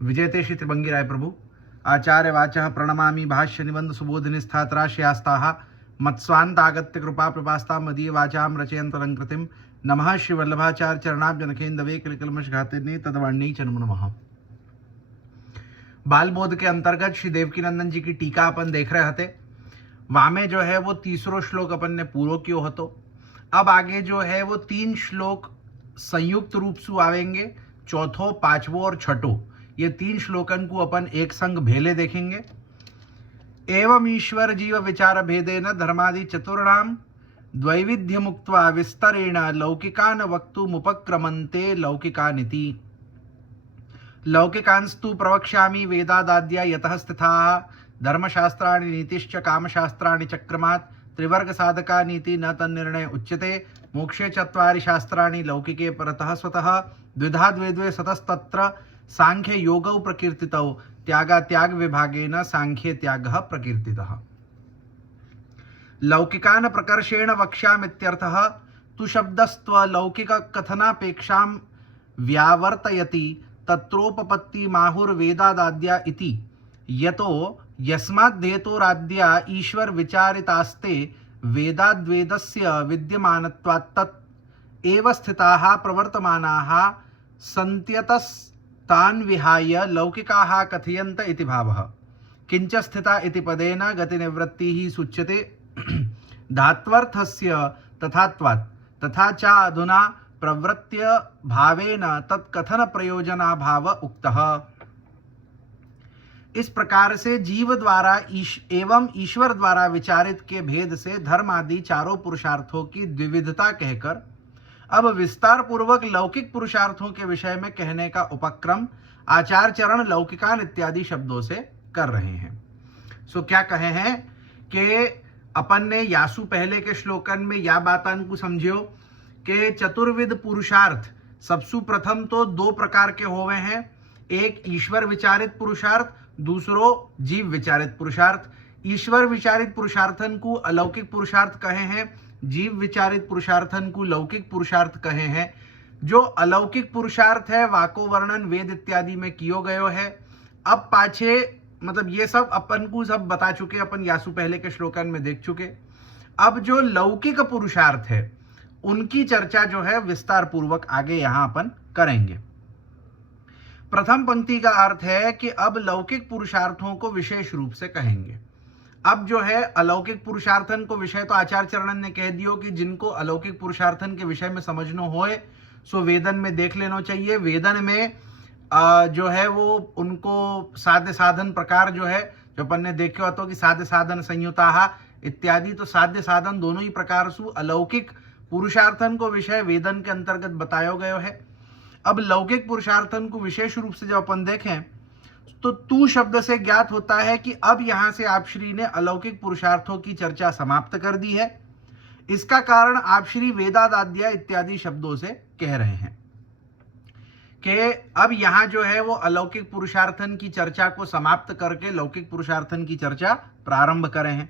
विजयते श्री त्रिभंगी राय प्रभु आचार्य वाचः प्रणमामि भाष्य निबंध सुबोधिनी स्थात्राशयास्ताः मत्स्वान्तागत्य कृपा प्रपास्ता मदीय वाचाम रचयन्तरंकृतिम नमः श्री वल्लभाचार्य चरणाब्जनखेन्दवे कलिकलमशघातिने तदवाणी च नमो नमः। बाल बोध के अंतर्गत श्री देवकीनंदन जी की टीका अपन देख रहे थे। वहां में जो है वो तीसरो श्लोक अपन ने पूरो कियो हतो। अब आगे जो है वो 3 श्लोक संयुक्त रूप से आवेंगे, चौथो, पांचवो और छठो। ये 3 श्लोकन को अपन एक संग भेले देखेंगे। एवं ईश्वर जीव विचार भेदेन धर्मादि चतुर्णाम द्वैविध्य मुक्त्वा विस्तरेण लौकिकान वक्तुमुपक्रमन्ते लौकिकानिति। लौकिकांस्तु प्रवक्ष्यामि वेदादाद्या यतः स्थिताः धर्मशास्त्राणि नीतिश्च कामशास्त्राणि चक्रमात् त्रिवर्ग साधका नीति न तन्निर्णय उच्यते। मोक्षे चत्वारि शास्त्राणि लौकिके परतः स्वतः द्विधा द्वे सतस्तत्र सांख्य योगौ प्रकीर्तितौ त्यागा त्याग विभागेन सांख्ये त्यागः प्रकीर्तितः। लौकिकान प्रकर्षेण वक्ष्यामित्यर्थः तु शब्दस्त्व लौकिक कथनापेक्षां व्यावर्तयति तत्रोपपत्ति माहुर्वेदादाद्या इति यतो यस्माद्धेतोराद्या ईश्वर विचारितास्ते वेदाद्वेदस्य विद्यमानत्वात् तत् एव स्थिताः प्रवर्तमानाः सन्त्यतस्तान् विहाय लौकिकाः कथयन्त इति भावः। किंच स्थिता इति पदेन गतिनिवृत्तिः सूच्यते धात्वर्थस्य तथात्वात् तथा च अधुना प्रवृत्त्य भावेन तत्कथन प्रयोजनाभाव उक्तः। इस प्रकार से जीव द्वारा एवं ईश्वर द्वारा विचारित के भेद से धर्म आदि चारों पुरुषार्थों की द्विविधता कहकर अब विस्तार पूर्वक लौकिक पुरुषार्थों के विषय में कहने का उपक्रम आचार्य चरण लौकिकान इत्यादि शब्दों से कर रहे हैं। सो क्या कहे हैं कि अपन ने यासु पहले के श्लोकन में या बातन को समझियो कि चतुर्विध पुरुषार्थ सबसु प्रथम तो 2 प्रकार के होवे हैं। एक ईश्वर विचारित पुरुषार्थ, दूसरो जीव विचारित पुरुषार्थ। ईश्वर विचारित पुरुषार्थन को अलौकिक पुरुषार्थ कहे हैं, जीव विचारित पुरुषार्थन को लौकिक पुरुषार्थ कहे हैं। जो अलौकिक पुरुषार्थ है वाको वर्णन वेद इत्यादि में कियो गयो है। अब पाछे मतलब ये सब अपन को सब बता चुके, अपन यासु पहले के श्लोकन में देख चुके। अब जो लौकिक पुरुषार्थ है उनकी चर्चा जो है विस्तार पूर्वक आगे यहां अपन करेंगे। प्रथम पंक्ति का अर्थ है कि अब लौकिक पुरुषार्थों को विशेष रूप से कहेंगे। अब जो है अलौकिक पुरुषार्थन को विषय तो आचार्य चरणन ने कह दियो कि जिनको अलौकिक पुरुषार्थन के विषय में समझनो होए सो वेदन में देख लेना चाहिए। वेदन में जो है वो उनको साध्य साधन प्रकार जो है जो अपन ने देखे हो तो कि साध्य साधन संयुता इत्यादि, तो साध्य साधन दोनों ही प्रकार से अलौकिक पुरुषार्थन को विषय वेदन के अंतर्गत बताया गया है। अब लौकिक पुरुषार्थन को विशेष रूप से जब अपन देखें तो तू शब्द से ज्ञात होता है कि अब यहां से आप श्री ने अलौकिक पुरुषार्थों की चर्चा समाप्त कर दी है। इसका कारण आप श्री वेदादाद्या इत्यादि शब्दों से कह रहे हैं कि अब यहां जो है वो अलौकिक पुरुषार्थन की चर्चा को समाप्त करके लौकिक पुरुषार्थन की चर्चा प्रारंभ करें हैं।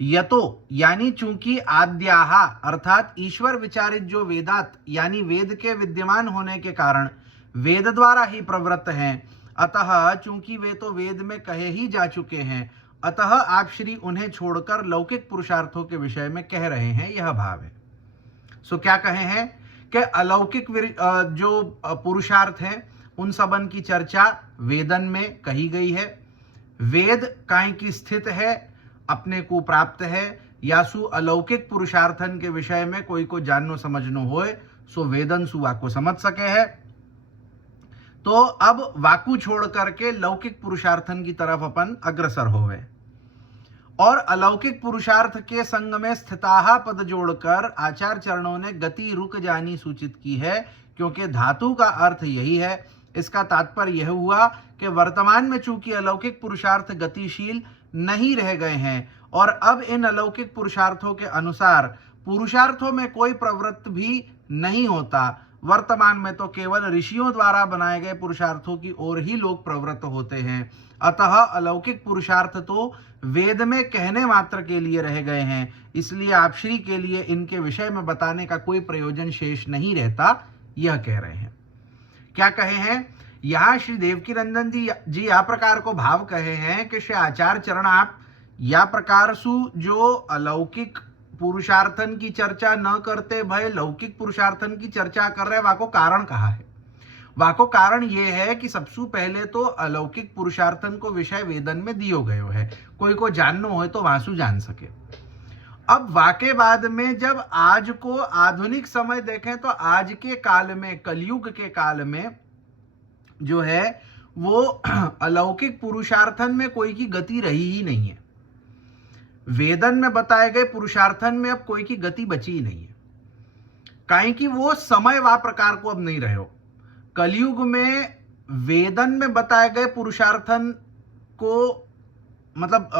यतो यानी चूंकि आद्याः अर्थात ईश्वर विचारित जो वेदात यानी वेद के विद्यमान होने के कारण वेद द्वारा ही प्रवृत्त हैं, अतः चूंकि वे तो वेद में कहे ही जा चुके हैं, अतः आप श्री उन्हें छोड़कर लौकिक पुरुषार्थों के विषय में कह रहे हैं, यह भाव है। सो क्या कहे हैं कि अलौकिक जो पुरुषार्थ हैं उन सबन की चर्चा वेदन में कही गई है। वेद काहे की स्थित है, अपने को प्राप्त है, यासु अलौकिक पुरुषार्थन के विषय में कोई को जाननो समझनो होए सो वेदन सु वाको समझ सके है। तो अब वाकु छोड़ करके लौकिक पुरुषार्थन की तरफ अपन अग्रसर होवे और अलौकिक पुरुषार्थ के संग में स्थिताः पद जोड़कर आचार्य चरणों ने गति रुक जानी सूचित की है, क्योंकि धातु का अर्थ यही है। इसका तात्पर्य यह हुआ कि वर्तमान में चूंकि अलौकिक पुरुषार्थ गतिशील नहीं रह गए हैं और अब इन अलौकिक पुरुषार्थों के अनुसार पुरुषार्थों में कोई प्रवृत्ति भी नहीं होता। वर्तमान में तो केवल ऋषियों द्वारा बनाए गए पुरुषार्थों की ओर ही लोग प्रवृत्त होते हैं। अतः अलौकिक पुरुषार्थ तो वेद में कहने मात्र के लिए रह गए हैं, इसलिए आप श्री के लिए इनके विषय में बताने का कोई प्रयोजन शेष नहीं रहता, यह कह रहे हैं। क्या कहे हैं यहाँ श्री देवकी नंदन जी या प्रकार को भाव कहे हैं कि श्री आचार्य चरण आप या प्रकार सु जो अलौकिक पुरुषार्थन की चर्चा न करते भय लौकिक पुरुषार्थन की चर्चा कर रहे, वाको कारण कहा है। वाको कारण ये है कि सबसे पहले तो अलौकिक पुरुषार्थन को विषय वेदन में दियो गयो है, कोई को जाननो हो तो वासु जान सके। अब वाके बाद में जब आज को आधुनिक समय देखें तो आज के काल में, कलयुग के काल में जो है वो अलौकिक पुरुषार्थन में कोई की गति रही ही नहीं है। वेदन में बताए गए पुरुषार्थन में अब कोई की गति बची ही नहीं है, काहे कि वो समय वा प्रकार को अब नहीं रहे हो। कलयुग में वेदन में बताए गए पुरुषार्थन को मतलब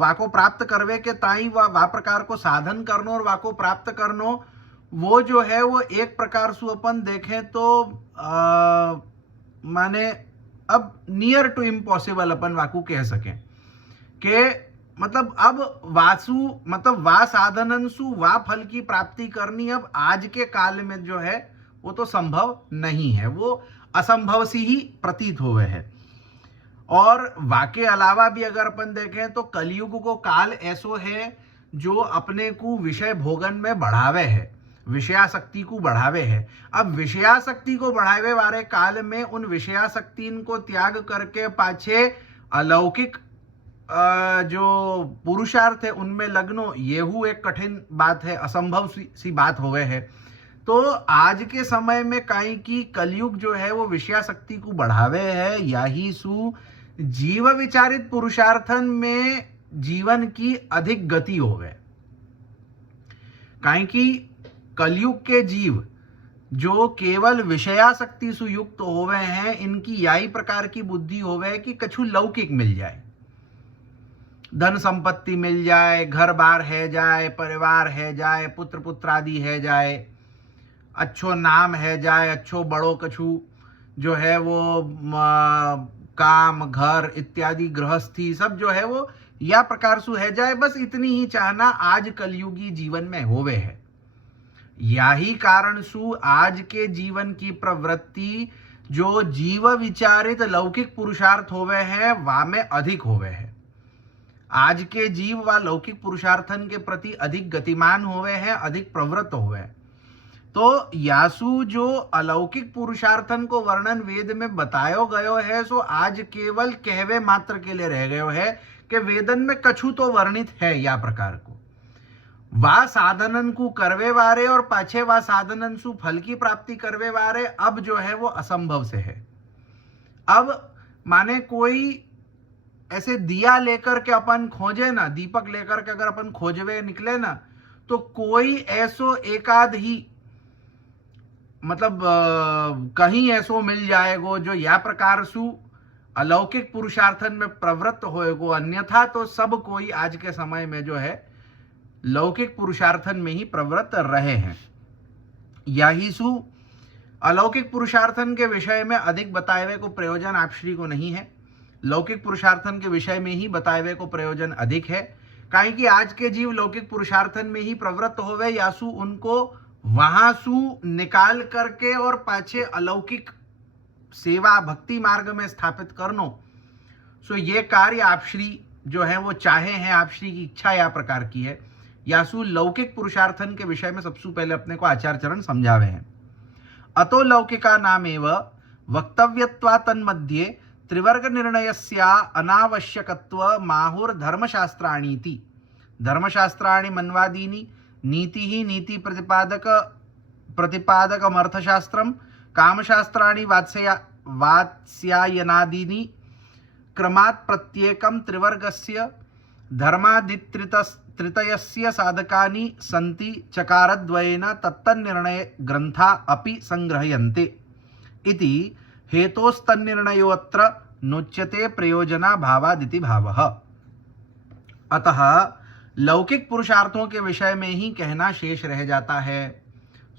वाको प्राप्त करवे के ताई वा प्रकार को साधन करनो और वाको प्राप्त करनो, वो जो है वो एक प्रकार से अपन देखें तो माने अब नियर टू इम्पॉसिबल अपन वाकू कह सकें कि मतलब अब वासु मतलब वा साधनंसु वा फल की प्राप्ति करनी अब आज के काल में जो है वो तो संभव नहीं है, वो असंभव सी ही प्रतीत हुए है। और वाके अलावा भी अगर अपन देखें तो कलयुग को काल ऐसो है जो अपने को विषय भोगन में बढ़ावे है, विषयाशक्ति को बढ़ावे है। अब विषयाशक्ति को बढ़ावे वाले काल में उन विषयाशक्ति को त्याग करके पाछे अलौकिक जो पुरुषार्थ है उनमें लगनो, येहू एक कठिन बात है, असंभव सी बात हो गए है। तो आज के समय में काई की कलयुग जो है वो विषयाशक्ति को बढ़ावे है, यही सु जीव विचारित पुरुषार्थन में जीवन की अधिक गति हो गए। काहे कि कलयुग के जीव जो केवल विषयाशक्ति से युक्त होवे हैं, इनकी यही प्रकार की बुद्धि होवे कि कछु लौकिक मिल जाए, धन संपत्ति मिल जाए, घर बार है जाए, परिवार है जाए, पुत्र पुत्रादि है जाए, अच्छो नाम है जाए, अच्छो बड़ो कछु जो है वो काम घर इत्यादि गृहस्थी सब जो है वो या प्रकार से है जाए, बस इतनी ही चाहना आज कलयुगी जीवन में होवे है। यही कारण सु आज के जीवन की प्रवृत्ति जो जीव विचारित लौकिक पुरुषार्थ होवे है वा में अधिक होवे है। आज के जीव व लौकिक पुरुषार्थन के प्रति अधिक गतिमान होवे हैं, अधिक प्रवृत्त होवे हैं। तो यासु जो अलौकिक पुरुषार्थन को वर्णन वेद में बतायो गयो है सो आज केवल कहवे मात्र के लिए रह गयो है कि वेदन में कछु तो वर्णित है या प्रकार को वा साधनन को करवे वारे और पाछे वा साधनन सु फल की प्राप्ति करवे वारे अब जो है वो असंभव से है। अब माने कोई ऐसे दिया लेकर के अपन खोजे ना, दीपक लेकर के अगर अपन खोजवे निकले ना तो कोई ऐसो एकाध ही मतलब कहीं ऐसो मिल जाएगो जो या प्रकार सु अलौकिक पुरुषार्थन में प्रवृत्त होएगो, अन्यथा तो सब कोई आज के समय में जो है लौकिक पुरुषार्थन में ही प्रवृत्त रहे हैं। यही सु अलौकिक पुरुषार्थन के विषय में अधिक बताए को प्रयोजन आप श्री को नहीं है, लौकिक पुरुषार्थन के विषय में ही बताए को प्रयोजन अधिक है। काहे कि आज के जीव लौकिक पुरुषार्थन में ही प्रवृत्त होवे यासु उनको वहां सु निकाल करके और पाछे अलौकिक सेवा भक्ति मार्ग में स्थापित करनो, सो ये कार्य आप श्री जो है वो चाहे हैं, आप श्री की इच्छा या प्रकार की है। यासु लौकिक पुरुषार्थन के विषय में सबसे पहले अपने को आचार्य चरण समझावे हैं। अतो लौकिका नामेव वक्तव्यत्वा तन्मध्ये त्रिवर्ग निर्णयस्या अनावश्यकत्व माहुर धर्मशास्त्राणीति। धर्मशास्त्राणि मन्वादीनि नीति ही नीति प्रतिपादकम अर्थशास्त्रम कामशास्त्राणि वात्स्यायनादीनि क्रमात् प्रत्येकम त्रिवर्गस्य धर्मादित्रितयस्य साधकानि सन्ति चकारद्वयेन तत्तन्निर्णय ग्रंथा अपि संग्रह्यन्ते इति हेतोस्तन्निर्णयोऽत्र नोच्यते प्रयोजना भावादिति भावः। अतः लौकिक पुरुषार्थों के विषय में ही कहना शेष रह जाता है।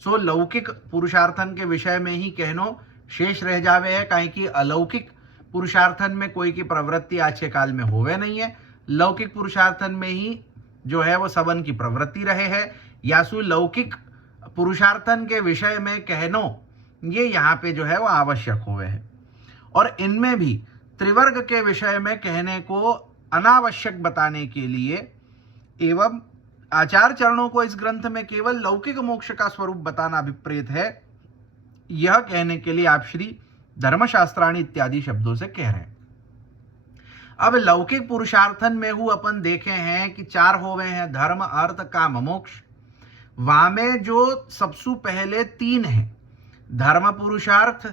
सो लौकिक पुरुषार्थन के विषय में ही कहनो शेष रह जावे है, काहे कि अलौकिक पुरुषार्थन में कोई की प्रवृत्ति आज के काल में होवे नहीं है। लौकिक पुरुषार्थन में ही जो है वो सबन की प्रवृत्ति रहे है। यासु लौकिक पुरुषार्थन के विषय में कहनो ये यहाँ पे जो है वो आवश्यक हुए है। और इनमें भी त्रिवर्ग के विषय में कहने को अनावश्यक बताने के लिए एवं आचार चरणों को इस ग्रंथ में केवल लौकिक मोक्ष का स्वरूप बताना अभिप्रेत है, यह कहने के लिए आप श्री धर्मशास्त्राणी इत्यादि शब्दों से कह रहे हैं। अब लौकिक पुरुषार्थन में हूं अपन देखे हैं कि 4 हो गए हैं, धर्म अर्थ काम मोक्ष। वहां में जो सबसे पहले 3 है, धर्म पुरुषार्थ,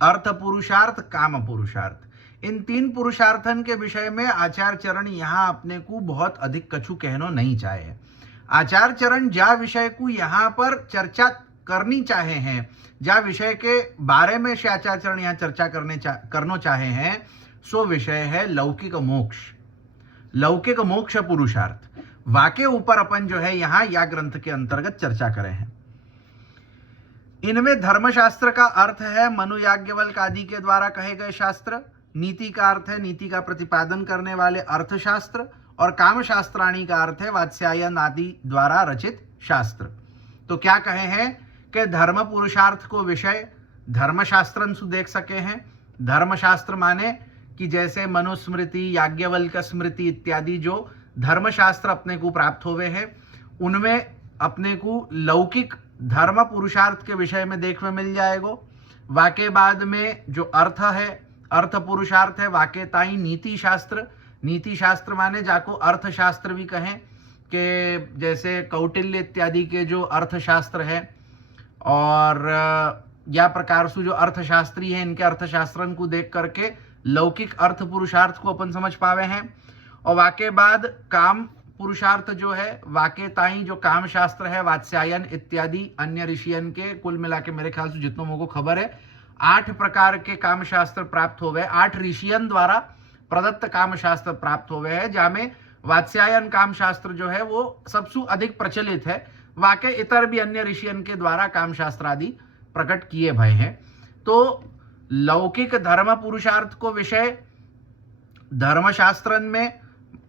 अर्थ पुरुषार्थ, काम पुरुषार्थ। इन 3 पुरुषार्थन के विषय में आचार्य चरण यहां अपने को बहुत अधिक कछु कहना नहीं चाहे। आचार्य चरण जा विषय को यहां पर चर्चा करनी चाहे हैं, जा विषय के बारे में से आचार्य चरण यहां चर्चा करना चाहे हैं, सो विषय है लौकिक मोक्ष, लौकिक मोक्ष पुरुषार्थ। वाके ऊपर अपन जो है यहां या ग्रंथ के अंतर्गत चर्चा करें हैं। इनमें धर्मशास्त्र का अर्थ है मनु याज्ञवल्क्य आदि के द्वारा कहे गए शास्त्र, नीति का अर्थ है नीति का प्रतिपादन करने वाले अर्थशास्त्र, और काम शास्त्राणी का अर्थ है वात्स्यायन आदि द्वारा रचित शास्त्र। तो क्या कहे हैं कि धर्म पुरुषार्थ को विषय धर्मशास्त्र देख सके हैं। धर्मशास्त्र माने कि जैसे मनुस्मृति, याज्ञवल्क्य स्मृति इत्यादि जो धर्मशास्त्र अपने को प्राप्त हुए हैं, उनमें अपने को लौकिक धर्म पुरुषार्थ के विषय में देखने मिल जाएगा। वाके बाद में जो अर्थ है, अर्थ पुरुषार्थ है, वाके ताई नीति शास्त्र। नीति शास्त्र माने जाको अर्थशास्त्र भी कहें, कि जैसे कौटिल्य इत्यादि के जो अर्थशास्त्र है, और या प्रकार से जो अर्थशास्त्री है, इनके अर्थशास्त्रन को देख करके लौकिक अर्थ पुरुषार्थ को अपन समझ पावे हैं। और वाके बाद काम पुरुषार्थ जो है, वाके ताई जो काम शास्त्र है, वात्स्यायन इत्यादि अन्य ऋषियन के, कुल मिला के मेरे ख्याल से जितनों मुझको खबर है 8 प्रकार के काम शास्त्र प्राप्त हो गए, 8 ऋषियन द्वारा प्रदत्त काम शास्त्र प्राप्त हो गए हैं, जामे वात्स्यायन काम शास्त्र जो है वो सबसे अधिक प्रचलित है। वाके इतर भी अन्य ऋषियन के द्वारा काम शास्त्र आदि प्रकट किए भय हैं। तो लौकिक धर्म पुरुषार्थ को विषय धर्मशास्त्रन में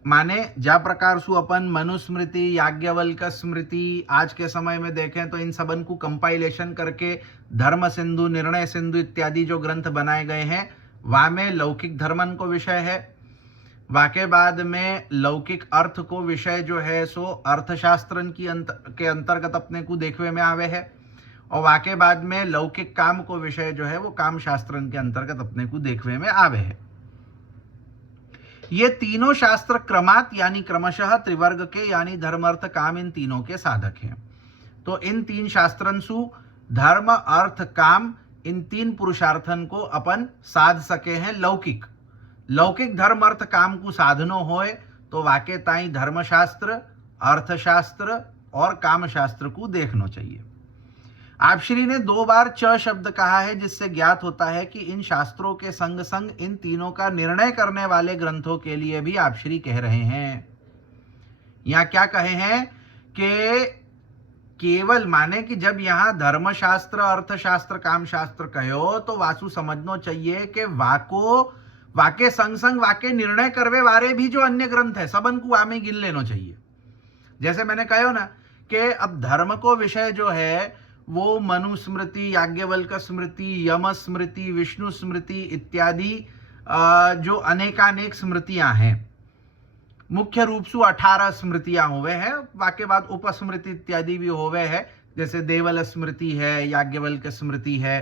माने जा प्रकार सु अपन मनुस्मृति, याज्ञवल्क्य स्मृति आज के समय में देखें तो इन सबन को कंपाइलेशन करके धर्म सिंधु, निर्णय सिंधु इत्यादि जो ग्रंथ बनाए गए हैं, वहां में लौकिक धर्मन को विषय है। वाके बाद में लौकिक अर्थ को विषय जो है सो अर्थशास्त्रन के अंतर्गत अपने को देखने में आवे है, और वाके बाद में लौकिक काम को विषय जो है वो काम शास्त्रन के अंतर्गत अपने को देखने में आवे है। ये तीनों शास्त्र क्रमात यानी क्रमशः त्रिवर्ग के यानी धर्म अर्थ काम इन तीनों के साधक हैं। तो इन 3 शास्त्रंसु धर्म अर्थ काम इन 3 पुरुषार्थन को अपन साध सके हैं। लौकिक लौकिक धर्म अर्थ काम को साधनो होए तो वाके ताई धर्मशास्त्र, अर्थशास्त्र और काम शास्त्र को देखना चाहिए। आप श्री ने 2 बार च शब्द कहा है, जिससे ज्ञात होता है कि इन शास्त्रों के संग संग इन तीनों का निर्णय करने वाले ग्रंथों के लिए भी आप श्री कह रहे हैं। यहां क्या कहे हैं कि केवल माने कि जब यहां धर्मशास्त्र, अर्थशास्त्र, काम शास्त्र कहो तो वासु समझना चाहिए कि वाके संग संग वाके निर्णय करवे वाले भी जो अन्य ग्रंथ है सबन को आमे गिन लेना चाहिए। जैसे मैंने कहो ना कि अब धर्म को विषय जो है वो मनुस्मृति, याज्ञवल्क्य स्मृति, यम स्मृति, विष्णु स्मृति इत्यादि जो अनेकानेक स्मृतियां हैं, मुख्य रूप से 18 स्मृतियां हुए हैं। वाके बाद उपस्मृति इत्यादि भी हुए हैं, जैसे देवल स्मृति है, याज्ञवल्क्य स्मृति है।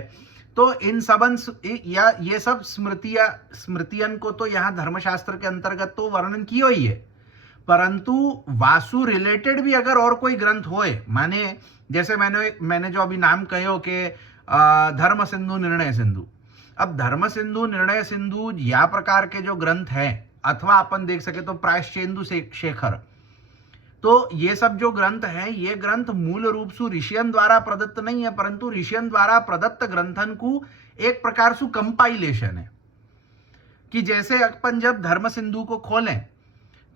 तो इन सबन या ये सब स्मृतियन को तो यहाँ धर्मशास्त्र के अंतर्गत तो वर्णन किया ही है, परंतु वासु रिलेटेड भी अगर और कोई ग्रंथ होए, माने जैसे मैंने जो अभी नाम कहो कि धर्म सिंधु, निर्णय सिंधु। अब धर्म सिंधु, निर्णय सिंधु या प्रकार के जो ग्रंथ हैं, अथवा अपन देख सके तो प्रायश्चेंदु शेखर, तो ये सब जो ग्रंथ हैं, ये ग्रंथ मूल रूप से ऋषियन द्वारा प्रदत्त नहीं है, परंतु ऋषियन द्वारा प्रदत्त ग्रंथन को एक प्रकार से कंपाइलेशन है। कि जैसे अपन जब धर्म सिंधु को खोलें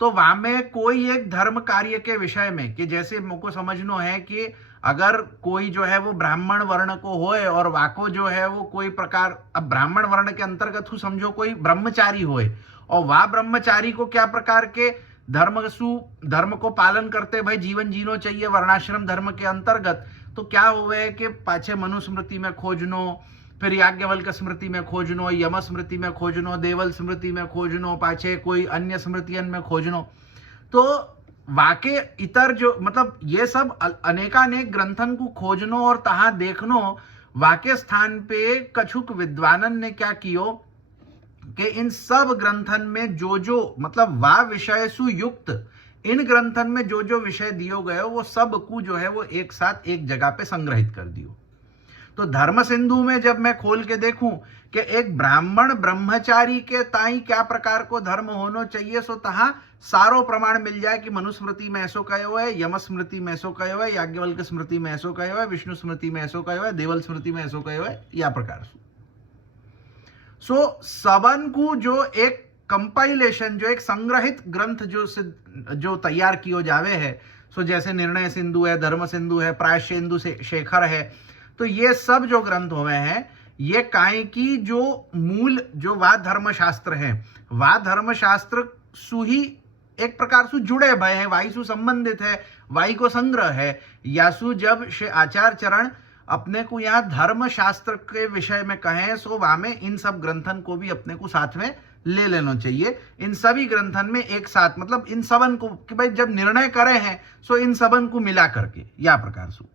तो वहां में कोई एक धर्म कार्य के विषय में, कि जैसे मुझको समझना है कि अगर कोई जो है वो ब्राह्मण वर्ण को होए और वाको जो है वो कोई प्रकार, अब ब्राह्मण वर्ण के अंतर्गत हो समझो कोई ब्रह्मचारी होए, और वह ब्रह्मचारी को क्या प्रकार के धर्म को पालन करते भाई जीवन जीनो चाहिए वर्णाश्रम धर्म के अंतर्गत, तो क्या हुए कि पाछे मनुस्मृति में खोजनो, फिर याज्ञवल्क्य स्मृति में खोजनो, यम स्मृति में खोजनो, देवल स्मृति में खोजनो, पाछे कोई अन्य स्मृतियन में खोजनो। तो वाके इतर जो मतलब ये सब अनेकानेक ग्रंथन को खोजनो और तहा देखनो, वाके स्थान पे कछुक विद्वानन ने क्या कियो कि इन सब ग्रंथन में जो जो मतलब वा विषय सुयुक्त इन ग्रंथन में जो जो विषय दियो गए वो सब को जो है वो एक साथ एक जगह पे संग्रहित कर दियो। तो धर्म सिंधु में जब मैं खोल के देखूं कि एक ब्राह्मण ब्रह्मचारी के ताई क्या प्रकार को धर्म होना चाहिए, सो तहा सारो प्रमाण मिल जाए कि मनुस्मृति में ऐसो कहो है, यम स्मृति में ऐसो कहो है, याज्ञवल्क्य स्मृति में ऐसो कहो है, विष्णु स्मृति में ऐसो कहो है, देवल स्मृति में ऐसो कहो है, या प्रकार सो सबन को जो एक कंपाइलेशन, जो एक संग्रहित ग्रंथ जो तैयार कियो जावे है, सो जैसे निर्णय सिंधु है, धर्म सिंधु है, प्रायश्चेन्दु शेखर है, तो ये सब जो ग्रंथ हुए हैं ये काय की जो मूल जो वाद धर्मशास्त्र है, वाद धर्मशास्त्र सुही एक प्रकार से जुड़े भय है, वाई सु संबंधित है, वाई को संग्रह है। यासु जब श्री आचार्य चरण अपने को यहाँ धर्मशास्त्र के विषय में कहें, सो वहां में इन सब ग्रंथन को भी अपने को साथ में ले लेना चाहिए। इन सभी ग्रंथन में एक साथ मतलब इन सबन को कि भाई जब निर्णय करे हैं सो इन सबन को मिला करके या प्रकार से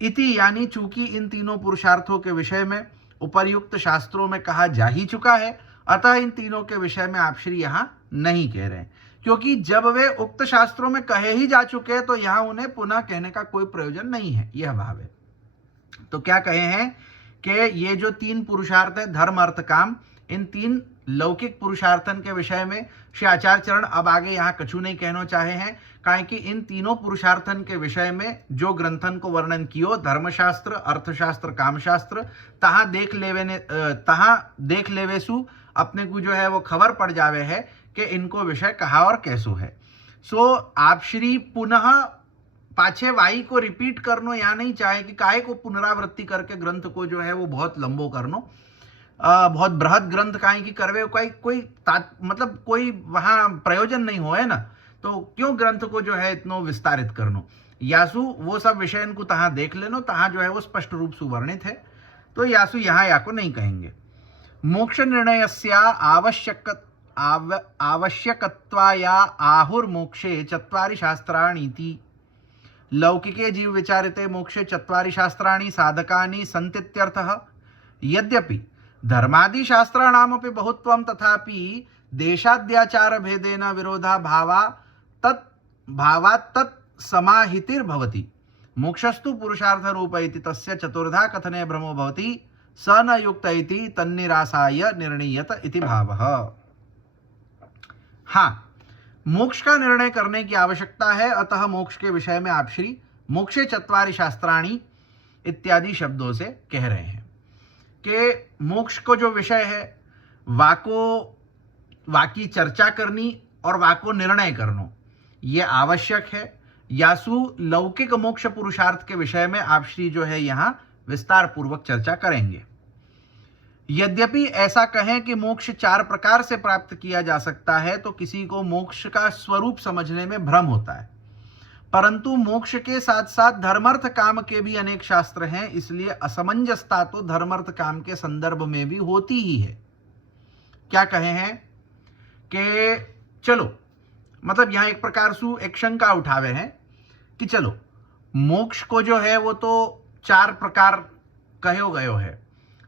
इति, यानी चूंकि इन तीनों पुरुषार्थों के विषय में उपर्युक्त शास्त्रों में कहा जा ही चुका है, अतः इन तीनों के विषय में आप श्री यहां नहीं कह रहे हैं, क्योंकि जब वे उक्त शास्त्रों में कहे ही जा चुके हैं तो यहां उन्हें पुनः कहने का कोई प्रयोजन नहीं है, यह भाव है। तो क्या कहे हैं कि ये जो तीन पुरुषार्थ है धर्म अर्थ काम, इन तीन लौकिक पुरुषार्थन के विषय में श्री आचार्य चरण अब आगे यहाँ कछु नहीं कहना चाहे हैं, काहे कि इन तीनों पुरुषार्थन के विषय में जो ग्रंथन को वर्णन कियो, धर्मशास्त्र, अर्थशास्त्र, कामशास्त्र, तहा देख लेवेसु अपने को जो है वो खबर पड़ जावे है कि इनको विषय कहा और कैसो है। सो आप श्री पुनः पाछे वाई को रिपीट करनो या नहीं चाहे कि काहे को पुनरावृत्ति करके ग्रंथ को जो है वो बहुत लंबो करनो, बहुत बृहद ग्रंथ काहे की करवे, कोई मतलब कोई वहां प्रयोजन नहीं हो है ना, तो क्यों ग्रंथ को जो है इतना विस्तारित करनो। यासु वो सब विषय को तहां देख लेनो, तहां जो है वो स्पष्ट रूप से वर्णित है, तो यासु यहाँ या को नहीं कहेंगे। मोक्ष निर्णयस्या आवश्यकत्वाया आहुर्मोक्षे चत्वारि शास्त्राणीति लौकिके जीव विचारिते मोक्षे चत्वारि शास्त्राणि साधकानि सन्तीत्यर्थः। यद्यपि धर्मादि शास्त्राणामपि बहुत्वं तथापि देशाद्याचार भेदेन विरोधा भावात् तत् समाहितिर्भवति। मोक्षस्तु पुरुषार्थ रूप इति तस्य चतुर्धा कथने भ्रमो भवति, स न युक्त इति तन्निरासाय निर्णीयत इति भावः। हाँ, मोक्ष का निर्णय करने की आवश्यकता है, अतः मोक्ष के विषय में आप श्री मोक्षे चत्वारि शास्त्राणि इत्यादि शब्दों से कह रहे हैं कि मोक्ष को जो विषय है वाकी चर्चा करनी और वाको निर्णय करनो ये आवश्यक है। यासु लौकिक मोक्ष पुरुषार्थ के विषय में आप श्री जो है यहां विस्तार पूर्वक चर्चा करेंगे। यद्यपि ऐसा कहें कि मोक्ष चार प्रकार से प्राप्त किया जा सकता है, तो किसी को मोक्ष का स्वरूप समझने में भ्रम होता है, परंतु मोक्ष के साथ साथ धर्मार्थ काम के भी अनेक शास्त्र हैं, इसलिए असमंजसता तो धर्मार्थ काम के संदर्भ में भी होती ही है। क्या कहे हैं कि चलो मतलब यहां एक प्रकार से एक शंका उठावे हैं कि चलो मोक्ष को जो है वो तो चार प्रकार कहो गयो है,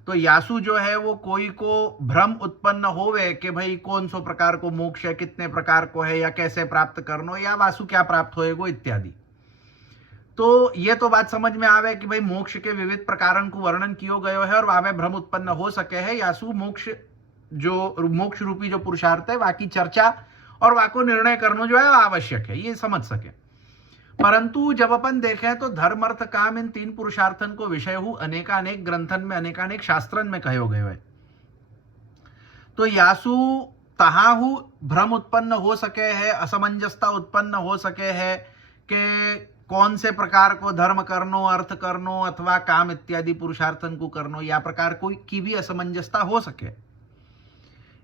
तो यासु जो है वो कोई को भ्रम उत्पन्न होवे कि भाई कौन सो प्रकार को मोक्ष है, कितने प्रकार को है, या कैसे प्राप्त करनो, या वासु क्या प्राप्त होएगो इत्यादि। तो ये तो बात समझ में आवे कि भाई मोक्ष के विविध प्रकारन को वर्णन कियो गयो है और वहां में भ्रम उत्पन्न हो सके है। यासु मोक्ष रूपी जो पुरुषार्थ है वाकी चर्चा और वाको निर्णय करना जो है आवश्यक है, ये समझ सके। परंतु जब अपन देखें तो धर्म अर्थ काम इन तीन पुरुषार्थन को विषय हु अनेकानेक ग्रंथन में अनेकानेक शास्त्रन में कहो गए है, तो यासु तहाहु भ्रम उत्पन्न हो सके है, असमंजसता उत्पन्न हो सके है कि कौन से प्रकार को धर्म करनो, अर्थ करनो अथवा काम इत्यादि पुरुषार्थन को करनो, या प्रकार कोई की भी असमंजसता हो सके।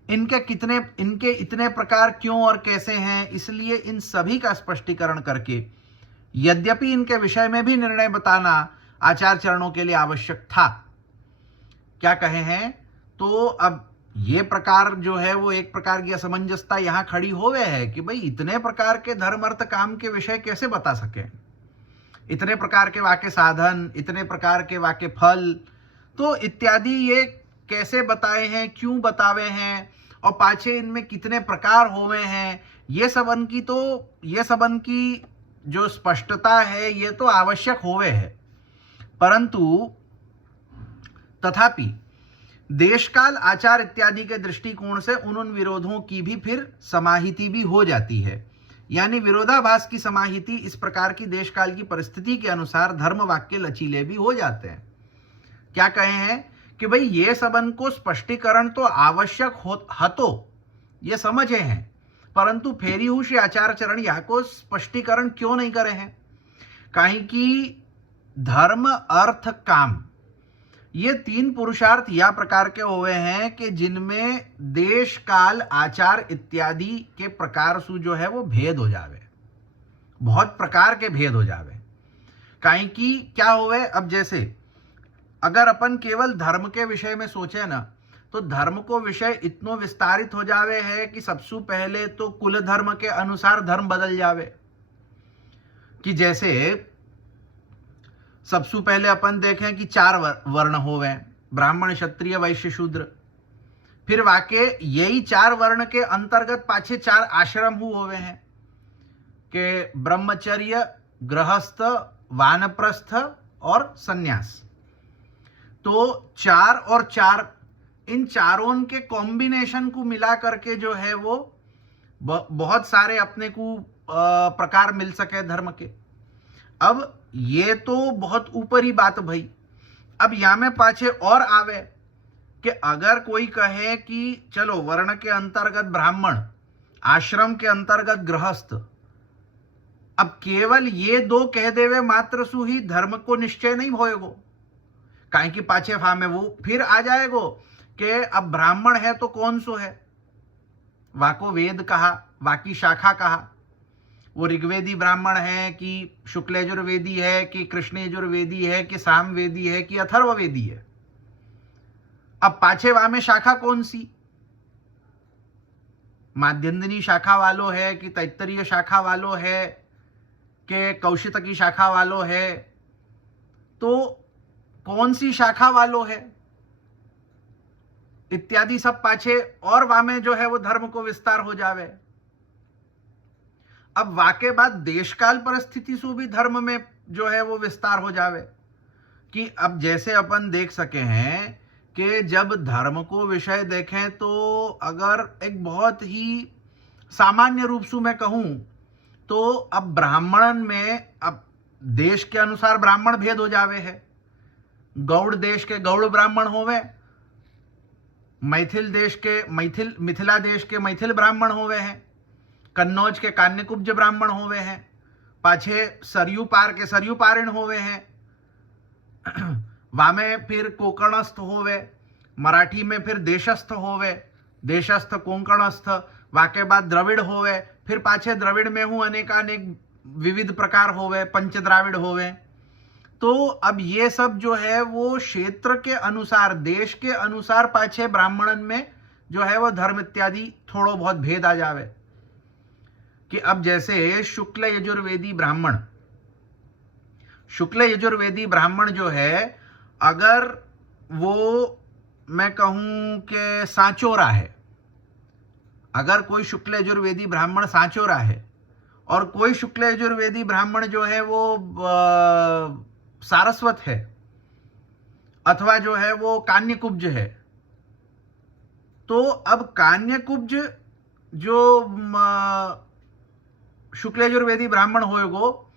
इनके इतने प्रकार क्यों और कैसे हैं, इसलिए इन सभी का स्पष्टीकरण करके यद्यपि इनके विषय में भी निर्णय बताना आचार्य चरणों के लिए आवश्यक था, क्या कहे हैं। तो अब ये प्रकार जो है वो एक प्रकार की असमंजसता यहां खड़ी होवे है कि भाई इतने प्रकार के धर्म अर्थ काम के विषय कैसे बता सके, इतने प्रकार के वाक्य साधन, इतने प्रकार के वाक्य फल, तो इत्यादि ये कैसे बताए हैं, क्यों बतावे हैं, और पाछे इनमें कितने प्रकार होवे हैं, ये सबन की जो स्पष्टता है ये तो आवश्यक होवे है। परंतु तथापि देश काल आचार इत्यादि के दृष्टिकोण से उन विरोधों की भी फिर समाहिति भी हो जाती है, यानी विरोधाभास की समाहिति इस प्रकार की देश काल की परिस्थिति के अनुसार धर्म वाक्य लचीले भी हो जाते हैं। क्या कहे हैं कि भाई ये सबन को स्पष्टीकरण तो आवश्यक हतो ये समझे हैं, परंतु फेरी हुशी आचार चरण यह को स्पष्टीकरण क्यों नहीं करे हैं। कहीं कि धर्म अर्थ काम ये तीन पुरुषार्थ या प्रकार के हुए हैं कि जिनमें देश काल आचार इत्यादि के प्रकार सु जो है वो भेद हो जावे, बहुत प्रकार के भेद हो जावे। कहीं कि क्या होवे, अब जैसे अगर अपन केवल धर्म के विषय में सोचे ना, तो धर्म को विषय इतना विस्तारित हो जावे है कि सबसे पहले तो कुल धर्म के अनुसार धर्म बदल जावे। कि जैसे सबसे पहले अपन देखें कि 4 वर्ण होवे, ब्राह्मण क्षत्रिय वैश्य शूद्र, फिर वाके यही 4 वर्ण के अंतर्गत पाछे 4 आश्रम होवे हैं कि ब्रह्मचर्य, गृहस्थ, वानप्रस्थ और सन्यास। तो 4 और 4 इन चारों के कॉम्बिनेशन को मिला करके जो है वो बहुत सारे अपने को प्रकार मिल सके धर्म के। अब ये तो बहुत ऊपरी बात भई। अब यहां में पाछे और आवे कि अगर कोई कहे कि चलो वर्ण के अंतर्गत ब्राह्मण, आश्रम के अंतर्गत गृहस्थ, अब केवल ये 2 कह देवे मात्र सु ही धर्म को निश्चय नहीं होएगो। काहे कि पाछे फा में वो फिर आ जाएगो कि अब ब्राह्मण है तो कौन सो है, वाको वेद कहा, वाकी शाखा कहा, वो ऋग्वेदी ब्राह्मण है कि शुक्ल यजुर्वेदी है कि कृष्ण यजुर्वेदी है कि सामवेदी है कि अथर्ववेदी है। अब पाछे वा में शाखा कौन सी, माध्यन्दिनी शाखा वालो है कि तैत्तरीय शाखा वालो है कि कौशितकी शाखा वालो है, तो कौन सी शाखा वालो है इत्यादि सब पाछे और वा में जो है वो धर्म को विस्तार हो जावे। अब वाके बाद देशकाल परिस्थिति से भी धर्म में जो है वो विस्तार हो जावे। कि अब जैसे अपन देख सके हैं कि जब धर्म को विषय देखें तो अगर एक बहुत ही सामान्य रूप से मैं कहूं तो अब ब्राह्मणन में अब देश के अनुसार ब्राह्मण भेद हो जावे है। गौड़ देश के गौड़ ब्राह्मण होवे, मिथिला देश के मैथिल ब्राह्मण होवे हैं, कन्नौज के कान्यकुब्ज ब्राह्मण होवे हैं, पाछे सरयू पार के सरयू पारिण होवे हैं, वामे फिर कोंकणस्थ होवे, मराठी में फिर देशस्थ होवे, देशस्थ कोंकणस्थ, वाके बाद द्रविड़ होवे, फिर पाछे द्रविड़ में हूँ अनेकानेक विविध प्रकार होवे, पंच द्राविड़ होवे। तो अब ये सब जो है वो क्षेत्र के अनुसार, देश के अनुसार पाछे ब्राह्मणन में जो है वो धर्म इत्यादि थोड़ो बहुत भेद आ जावे। कि अब जैसे शुक्ल यजुर्वेदी ब्राह्मण जो है, अगर वो मैं कहूं कि सांचोरा है, अगर कोई शुक्ल यजुर्वेदी ब्राह्मण सांचोरा है और कोई शुक्ल यजुर्वेदी ब्राह्मण जो है वो सारस्वत है अथवा जो है वो कान्यकुब्ज है, तो अब कान्यकुब्ज जो शुक्ल यजुर्वेदी ब्राह्मण होएगो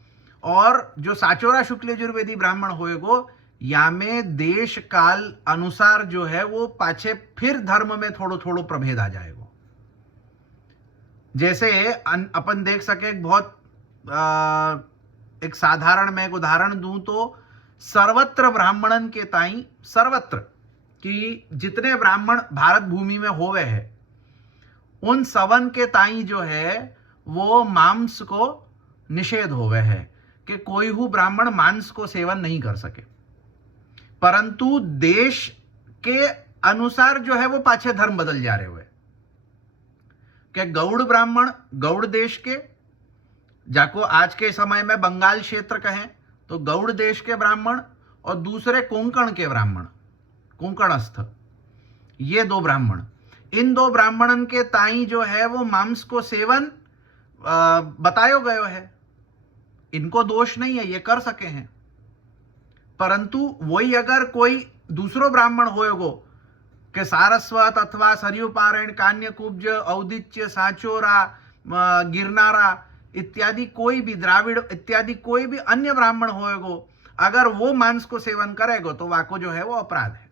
और जो साचोरा शुक्ल यजुर्वेदी ब्राह्मण होएगो, या में देश काल अनुसार जो है वो पाछे फिर धर्म में थोड़ो थोड़ो प्रभेद आ जाएगा। जैसे अपन देख सके बहुत एक साधारण मैं एक उदाहरण दूं तो सर्वत्र ब्राह्मणन के ताई, सर्वत्र कि जितने ब्राह्मण भारत भूमि में होवे है उन सवन के ताई जो है वो मांस को निषेध होवे है कि कोई हु ब्राह्मण मांस को सेवन नहीं कर सके। परंतु देश के अनुसार जो है वो पाछे धर्म बदल जा रहे हुए कि गौड़ ब्राह्मण गौड़ देश के, जाको आज के समय में बंगाल क्षेत्र कहें तो गौड़ देश के ब्राह्मण, और दूसरे कोंकण के ब्राह्मण, कोंकणस्थ, ये दो ब्राह्मण, इन दो ब्राह्मणन के ताई जो है वो मांस को सेवन बतायो गयो है। इनको दोष नहीं है, ये कर सके हैं, परंतु वही अगर कोई दूसरो ब्राह्मण होएगो कि सारस्वत अथवा सरयू पारायण, कान्यकुब्ज, औदिच्य, सांचोरा, गिरनारा इत्यादि कोई भी द्राविड़ इत्यादि कोई भी अन्य ब्राह्मण होएगो, अगर वो मांस को सेवन करेगो तो वाको जो है वो अपराध है,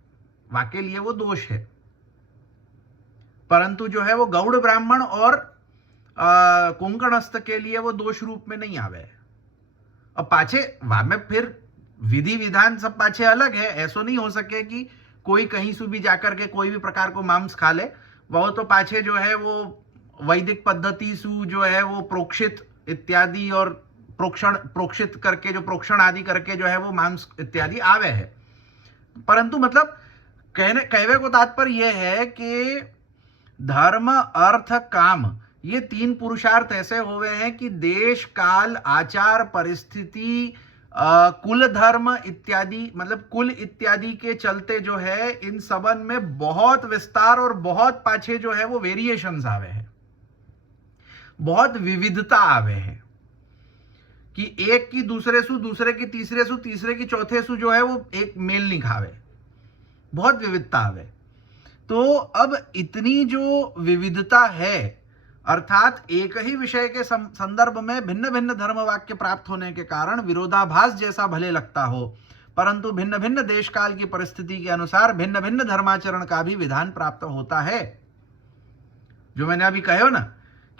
वाके लिए वो दोष है। परंतु जो है वो गौड़ ब्राह्मण और कोंकणस्थ के लिए वो दोष रूप में नहीं आवे। अब पाछे वहां में फिर विधि विधान सब पाछे अलग है। ऐसो नहीं हो सके कि कोई कहीं से भी जाकर के कोई भी प्रकार को मांस खा ले, वो तो पाछे जो है वो वैदिक पद्धति से जो है वो प्रोक्षित इत्यादि और प्रोक्षित करके जो प्रोक्षण आदि करके जो है वो मांस इत्यादि आवे है। परंतु मतलब कहवे को तात्पर्य यह है कि धर्म अर्थ काम ये तीन पुरुषार्थ ऐसे हुए हैं कि देश काल आचार परिस्थिति कुल धर्म इत्यादि, मतलब कुल इत्यादि के चलते जो है इन सबन में बहुत विस्तार और बहुत पाछे जो है वो वेरिएशंस आवे हैं, बहुत विविधता आवे है कि एक की दूसरे सु, दूसरे की तीसरे सु, तीसरे की चौथे सु जो है वो एक मेल नहीं खावे, बहुत विविधता आवे। तो अब इतनी जो विविधता है, अर्थात एक ही विषय के संदर्भ में भिन्न भिन्न धर्म वाक्य प्राप्त होने के कारण विरोधाभास जैसा भले लगता हो, परंतु भिन्न भिन्न देश काल की परिस्थिति के अनुसार भिन्न भिन्न धर्माचरण का भी विधान प्राप्त होता है। जो मैंने अभी कहे हो ना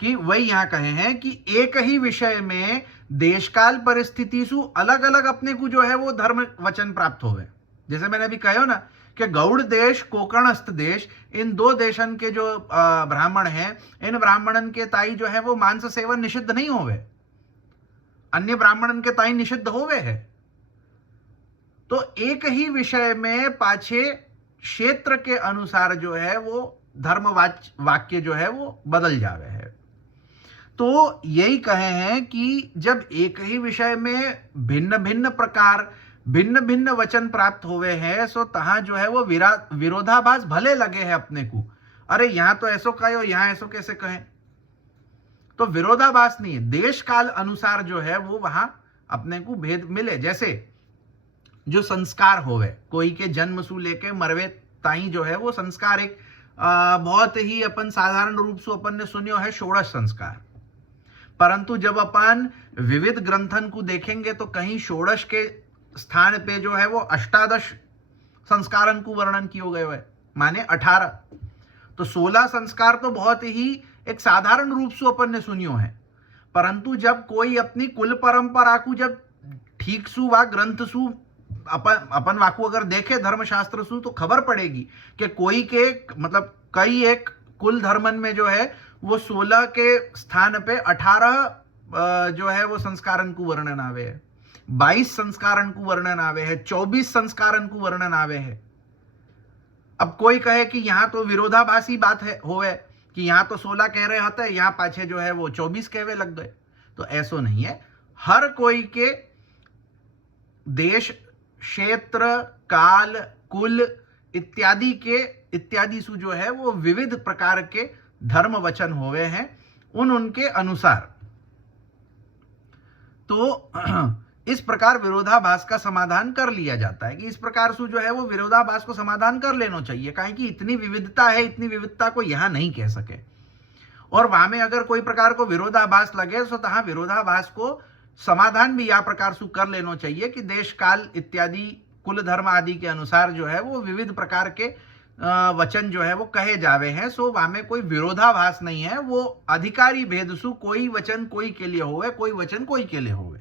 कि वही यहां कहे हैं कि एक ही विषय में देश काल परिस्थिति सु अलग अलग अपने को जो है वो धर्म वचन प्राप्त होवे। जैसे मैंने अभी कहे हो ना कि गौड़ देश कोकणस्थ देश, इन दो देशन के जो ब्राह्मण हैं, इन ब्राह्मणन के ताई जो है वो मांस सेवन निषिद्ध नहीं होवे, अन्य ब्राह्मणन के ताई निषिद्ध होवे है। तो एक ही विषय में पाछे क्षेत्र के अनुसार जो है वो धर्म वाक्य जो है वो बदल जावे है। तो यही कहे हैं कि जब एक ही विषय में भिन्न भिन्न प्रकार भिन्न भिन्न वचन प्राप्त हुए हैं, सो तहां जो है वो विरोधाभास भले लगे हैं अपने को, अरे यहां तो ऐसो कहो, यहां ऐसो कैसे कहें, तो विरोधाभास नहीं है। देश काल अनुसार जो है वो वहां अपने को भेद मिले। जैसे जो संस्कार होवे, कोई के जन्म सु लेके मरवे ताई जो है वो संस्कार एक बहुत ही अपन साधारण रूप से अपन ने सुनियो है षोडश संस्कार, परंतु जब अपन विविध ग्रंथन को देखेंगे तो कहीं षोडश के स्थान पे जो है वो अष्टादश संस्कारन को वर्णन किया गया है, माने 18। तो 16 संस्कार तो बहुत ही एक साधारण रूप से अपन ने सुनियो है, परंतु जब कोई अपनी कुल परंपरा को जब ठीक सु वा ग्रंथ सु अपन वाकू अगर देखे धर्मशास्त्र सु तो खबर पड़ेगी कि कोई के मतलब कई एक कुल धर्मन में जो है वो 16 के स्थान पे 18 जो है वो संस्कारन को वर्णन आवे है, 22 संस्कारन को वर्णन आवे है, 24 संस्कारन को वर्णन आवे है। अब कोई कहे कि यहां तो विरोधाभासी बात है होवे कि यहां तो 16 कह रहे होते, यहां पाछे जो है वो 24 कहवे लग गए, तो ऐसो नहीं है। हर कोई के देश क्षेत्र काल कुल इत्यादि सु जो है वो विविध प्रकार के धर्म वचन होवे हैं उनके अनुसार। तो इस प्रकार विरोधाभास का समाधान कर लिया जाता है कि इस प्रकार से जो है वो विरोधाभास को समाधान कर लेना चाहिए, काहे कि इतनी विविधता है, इतनी विविधता को यहां नहीं कह सके। और वहां में अगर कोई प्रकार को विरोधाभास लगे तो तहां विरोधाभास को समाधान भी यह प्रकार से कर लेना चाहिए कि देश काल इत्यादि कुल धर्म आदि के अनुसार जो है वो विविध प्रकार के वचन जो है वो कहे जावे हैं। सो वहां में कोई विरोधाभास नहीं है, वो अधिकारी भेद सु कोई वचन कोई के लिए होवे, कोई वचन कोई के लिए होवे।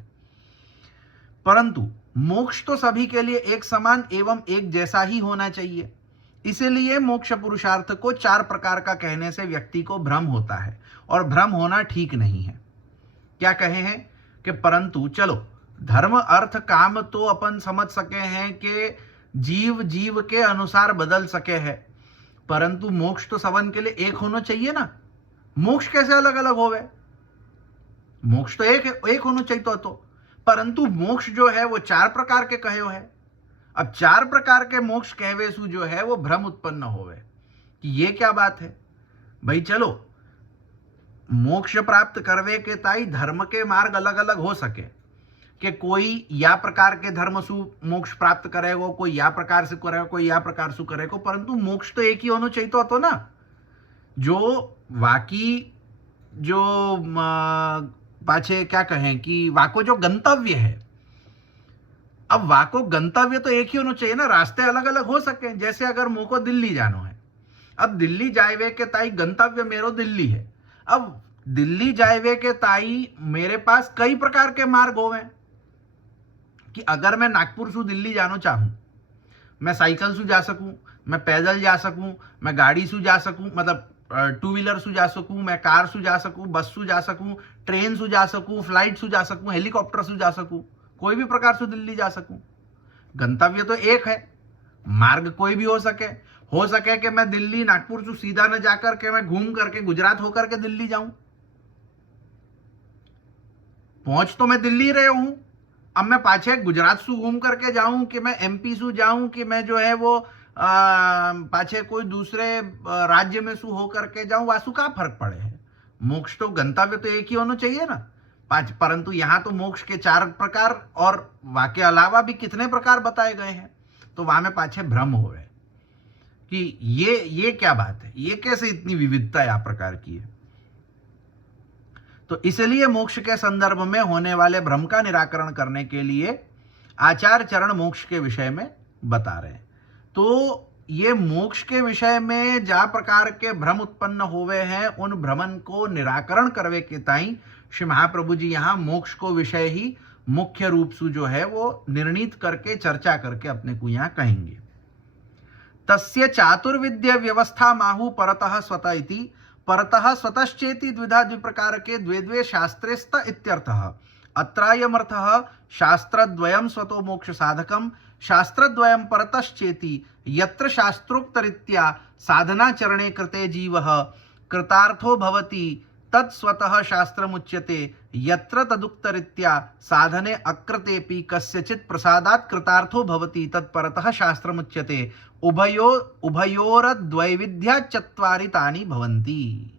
परंतु मोक्ष तो सभी के लिए एक समान एवं एक जैसा ही होना चाहिए। इसीलिए मोक्ष पुरुषार्थ को 4 प्रकार का कहने से व्यक्ति को भ्रम होता है, और भ्रम होना ठीक नहीं है। क्या कहे हैं कि परंतु चलो धर्म अर्थ काम तो अपन समझ सके हैं कि जीव जीव के अनुसार बदल सके है, परंतु मोक्ष तो सबन के लिए एक होना चाहिए ना। मोक्ष कैसे अलग अलग हो गए? मोक्ष तो एक होना चाहिए तो परंतु मोक्ष जो है वो चार प्रकार के कहे है। अब चार प्रकार के मोक्ष कहवेसु जो है वो भ्रम उत्पन्न होवे कि ये क्या बात है भाई। चलो, मोक्ष प्राप्त करवे के ताई धर्म के मार्ग अलग अलग हो सके कि कोई या प्रकार के धर्म सु मोक्ष प्राप्त करेगो, कोई या प्रकार से करेगा, कोई या प्रकार से करेगो, परंतु मोक्ष तो एक ही होना चाहिए तो ना। जो वाकी जो पाछे क्या कहें कि वाको जो गंतव्य है, अब वाको गंतव्य तो एक ही होना चाहिए ना, रास्ते अलग अलग हो सके। जैसे अगर मुझको दिल्ली जाना है, अब दिल्ली जाएवे के ताई गंतव्य मेरो दिल्ली है। अब दिल्ली जाएवे के ताई मेरे पास कई प्रकार के मार्ग होवे कि अगर मैं नागपुर से दिल्ली जाना चाहूं, मैं साइकिल से जा सकूं, मैं पैदल जा सकूं, मैं गाड़ी से जा सकूं, मतलब टू व्हीलर से जा सकूं, मैं कार से जा सकूं, बस से जा सकूं, ट्रेन से जा सकूं, फ्लाइट से जा सकूं, हेलीकॉप्टर से जा सकूं, कोई भी प्रकार से दिल्ली जा सकूं। गंतव्य तो एक है, मार्ग कोई भी हो सके कि मैं दिल्ली नागपुर से सीधा न जाकर के मैं घूम करके गुजरात होकर के दिल्ली जाऊं। पहुंच तो मैं दिल्ली रहे हूं, अब मैं पाछे गुजरात से घूम करके जाऊं कि मैं एमपी से जाऊं कि मैं जो है वो पाछे कोई दूसरे राज्य में सु हो करके जाऊं, वासु का फर्क पड़े है। मोक्ष तो गंतव्य तो एक ही होना चाहिए ना। परंतु यहां तो मोक्ष के चार प्रकार और वाके अलावा भी कितने प्रकार बताए गए हैं, तो वहां में पाछे भ्रम हो गए कि ये क्या बात है, ये कैसे इतनी विविधता या प्रकार की है। तो इसलिए मोक्ष के संदर्भ में होने वाले भ्रम का निराकरण करने के लिए आचार चरण मोक्ष के विषय में बता रहे हैं। तो ये मोक्ष के विषय में जा प्रकार के भ्रम उत्पन्न हुए हैं, उन भ्रमन को निराकरण करवे के ताई श्री महाप्रभु जी यहां मोक्ष को विषय ही मुख्य रूप से जो है वो निर्णीत करके चर्चा करके अपने को यहां कहेंगे। तस्य चातुर्विद्य व्यवस्था माहु परतः स्वतः इति, परतः स्वतश्चेति द्विधा द्विप्रकार के द्वे शास्त्रे स्त इत्यर्थः। अत्रायमर्थः शास्त्रद्वयं स्वतो मोक्ष साधकम, शास्त्रद्वयं परतश्चेति यत्र शास्त्रोक्तरीत्या साधनाचरणे कृते जीवः कृतार्थो भवति तत्स्वतः शास्त्रमुच्यते, यत्र तदुक्तरीत्या साधने अकृतेपि कस्यचित् प्रसादात् कृतार्थो भवति तत्परतः शास्त्रमुच्यते। उभयोरद्वैविध्याच्चत्वारि तानि भवन्ति।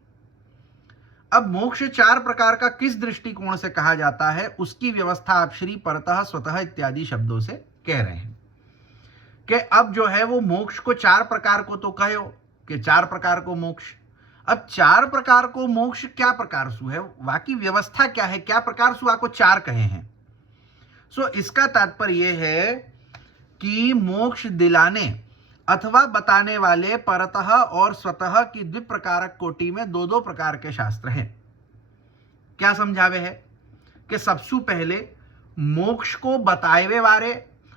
अब मोक्ष चार प्रकार का किस दृष्टिकोण से कहा जाता है, उसकी व्यवस्था आप श्री परतः स्वतः इत्यादि शब्दों से कह रहे हैं कि अब जो है वो मोक्ष को चार प्रकार को तो कहो कि चार प्रकार को मोक्ष। अब चार प्रकार को मोक्ष क्या प्रकार सु है, वाकी व्यवस्था क्या है, क्या प्रकार सु आपको चार कहे हैं। सो इसका तात्पर्य यह है कि मोक्ष दिलाने अथवा बताने वाले परतः और स्वतः की द्विप्रकारक कोटि में दो दो प्रकार के शास्त्र हैं। क्या समझावे है कि सबसे पहले मोक्ष को बताएवे वाले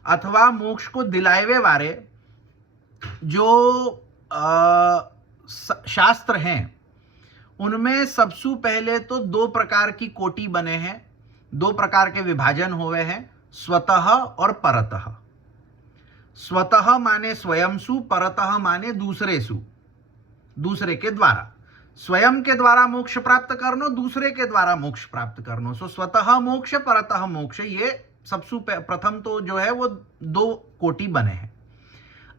अथवा मोक्ष को दिलाएवे वाले जो शास्त्र हैं, उनमें सबसे पहले तो दो प्रकार की कोटि बने हैं, दो प्रकार के विभाजन हुए हैं, स्वतः और परतः। स्वतः माने स्वयं सु, परतः माने दूसरे सु, दूसरे के द्वारा। स्वयं के द्वारा मोक्ष प्राप्त करनो, दूसरे के द्वारा मोक्ष प्राप्त करनो। सो स्वतः मोक्ष, परतः मोक्ष, ये सबसे प्रथम तो जो है वो दो कोटि बने हैं।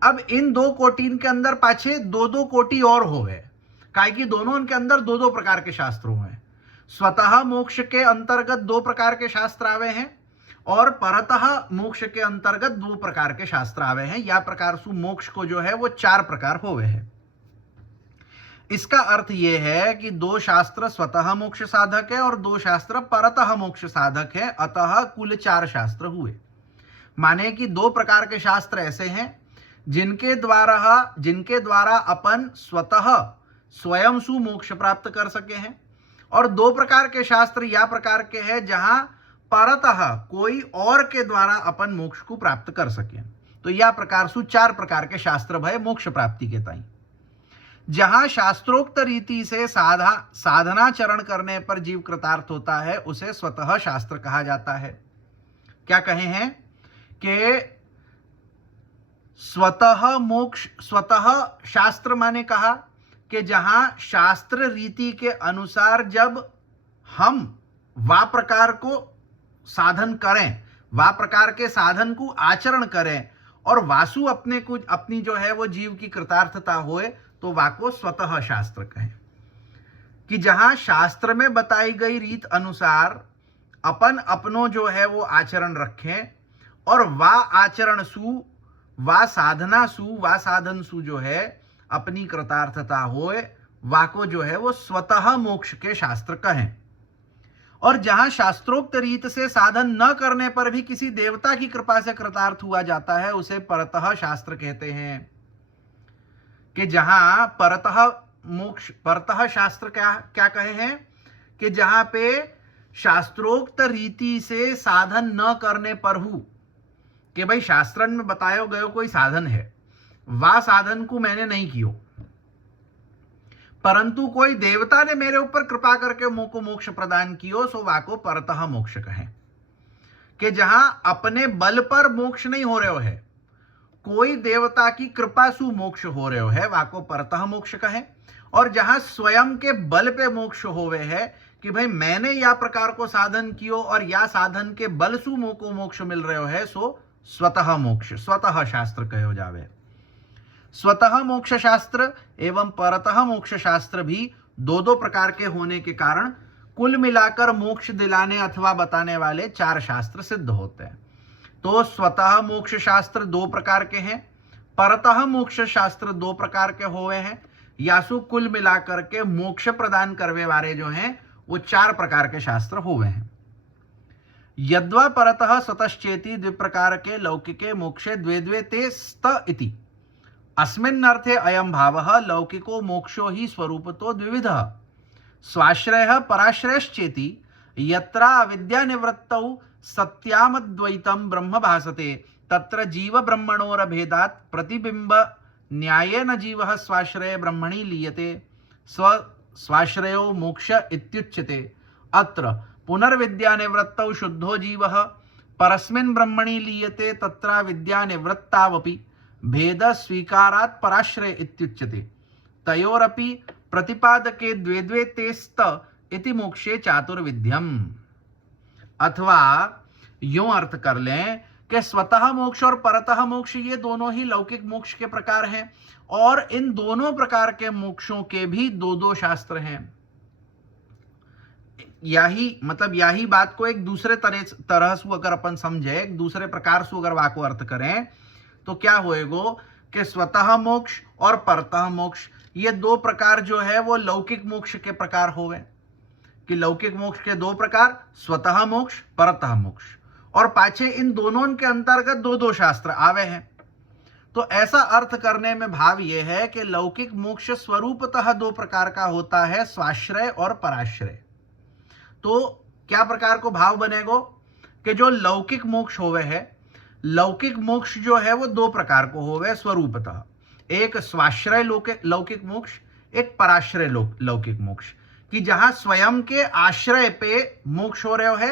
अब इन दो कोटि के अंदर पाछे दो दो कोटि और हो गए, काहे कि दोनों के अंदर दो दो प्रकार के शास्त्र हुए हैं। स्वतः मोक्ष के अंतर्गत दो प्रकार के शास्त्र आवे हैं और परतः मोक्ष के अंतर्गत दो प्रकार के शास्त्र आवे हैं। या प्रकार सु मोक्ष को जो है वो चार प्रकार हो गए हैं। इसका अर्थ यह है कि दो शास्त्र स्वतः मोक्ष साधक है और दो शास्त्र परतः मोक्ष साधक है, अतः कुल चार शास्त्र हुए। माने कि दो प्रकार के शास्त्र ऐसे हैं जिनके द्वारा अपन स्वतः स्वयं सु मोक्ष प्राप्त कर सके हैं, और दो प्रकार के शास्त्र या प्रकार के हैं जहां परतः कोई और के द्वारा अपन मोक्ष को प्राप्त कर सके। तो यह प्रकार सु चार प्रकार के शास्त्र भय मोक्ष प्राप्ति के ताई। जहां शास्त्रोक्त रीति से साधना चरण करने पर जीव कृतार्थ होता है, उसे स्वतः शास्त्र कहा जाता है। क्या कहे हैं कि स्वतः मोक्ष, स्वतः शास्त्र माने कहा कि जहां शास्त्र रीति के अनुसार जब हम वा प्रकार को साधन करें, वा प्रकार के साधन को आचरण करें और वासु अपने को अपनी जो है वो जीव की कृतार्थता होए, तो वा को स्वतः शास्त्र कहें। कि जहां शास्त्र में बताई गई रीत अनुसार अपन अपनों जो है वो आचरण रखें और वा आचरण सु, वा साधना सु, वा साधन सु जो है अपनी कृतार्थता होए, वा को जो है वो स्वतः मोक्ष के शास्त्र कहें। और जहां शास्त्रोक्त रीत से साधन न करने पर भी किसी देवता की कृपा से कृतार्थ हुआ जाता है, उसे परतः शास्त्र कहते हैं। कि जहां परतः मोक्ष, परतः शास्त्र क्या क्या कहे हैं कि जहां पे शास्त्रोक्त रीति से साधन न करने पर हूं कि भाई शास्त्रन में बतायो गयो कोई साधन है, वा साधन को मैंने नहीं कियो, परंतु कोई देवता ने मेरे ऊपर कृपा करके मुझको मोक्ष प्रदान कियो, सो वा को परतः मोक्ष कहें। कि जहां अपने बल पर मोक्ष नहीं हो रहे हो है, कोई देवता की कृपा सु मोक्ष हो रहे हो है, वा को परतः मोक्ष कहें। और जहां स्वयं के बल पे मोक्ष होवे है कि भाई मैंने या प्रकार को साधन कियो और या साधन के बल सु मोको मोक्ष मिल रहे हो है, सो स्वतः मोक्ष, स्वतः शास्त्र कहो जावे। स्वतः मोक्ष शास्त्र एवं परतः मोक्ष शास्त्र भी दो दो प्रकार के होने के कारण कुल मिलाकर मोक्ष दिलाने अथवा बताने वाले 4 शास्त्र सिद्ध होते हैं। तो स्वतः मोक्ष शास्त्र 2 प्रकार के हैं, परतः मोक्ष शास्त्र 2 प्रकार के हुए हैं, यासु कुल मिलाकर के मोक्ष प्रदान करने वाले जो हैं वो 4 प्रकार के शास्त्र हुए हैं। यद्वा परतः स्वतश्चेति द्विप्रकार के लौकिके मोक्षे द्वे द्वे ते स्त इति अस्मिन्नर्थे अयं भावः लौकिको मोक्षो ही स्वरूपतो द्विविधः स्वाश्रयः पराश्रयश्चेति यत्र अविद्यानिवृत्तौ सत्यामद्वैतं ब्रह्म भासते तत्र जीव ब्रह्मणोरभेदात् प्रतिबिंब न्यायेन जीवः स्वाश्रये ब्रह्मणि लीयते स्वाश्रयो मोक्ष इत्युच्यते। अत्र पुनर्विद्यानिवृत्तौ शुद्धो जीवः परस्मिन् ब्रह्मणि लीयते तत्र विद्यानिवृत्तावपि भेद स्वीकारात् पराश्रय इत्युच्यते। तयोरपि प्रतिपादके द्वे द्वे ते स्त इति मोक्षे चातुर्विध्यम। अथवा यूं अर्थ कर लें कि स्वतः मोक्ष और परतः मोक्ष ये दोनों ही लौकिक मोक्ष के प्रकार हैं और इन दोनों प्रकार के मोक्षों के भी 2-2 शास्त्र हैं। यही बात को एक दूसरे तरह से अगर अपन समझे, एक दूसरे प्रकार से अगर वाको अर्थ करें तो क्या होएगा कि स्वतः मोक्ष और परतः मोक्ष ये 2 प्रकार जो है वो लौकिक मोक्ष के प्रकार होवे। कि लौकिक मोक्ष के 2 प्रकार, स्वतः मोक्ष, परतः मोक्ष, और पाछे इन दोनों के अंतर्गत 2-2 शास्त्र आवे हैं। तो ऐसा अर्थ करने में भाव यह है कि लौकिक मोक्ष स्वरूपतः 2 प्रकार का होता है, स्वाश्रय और पराश्रय। तो क्या प्रकार को भाव बनेगो कि जो लौकिक मोक्ष होवे है, लौकिक मोक्ष जो है वो 2 प्रकार को होवे स्वरूपतः, एक स्वाश्रय लौकिक मोक्ष, एक पराश्रय लौकिक मोक्ष। कि जहां स्वयं के आश्रय पे मोक्ष हो रहे है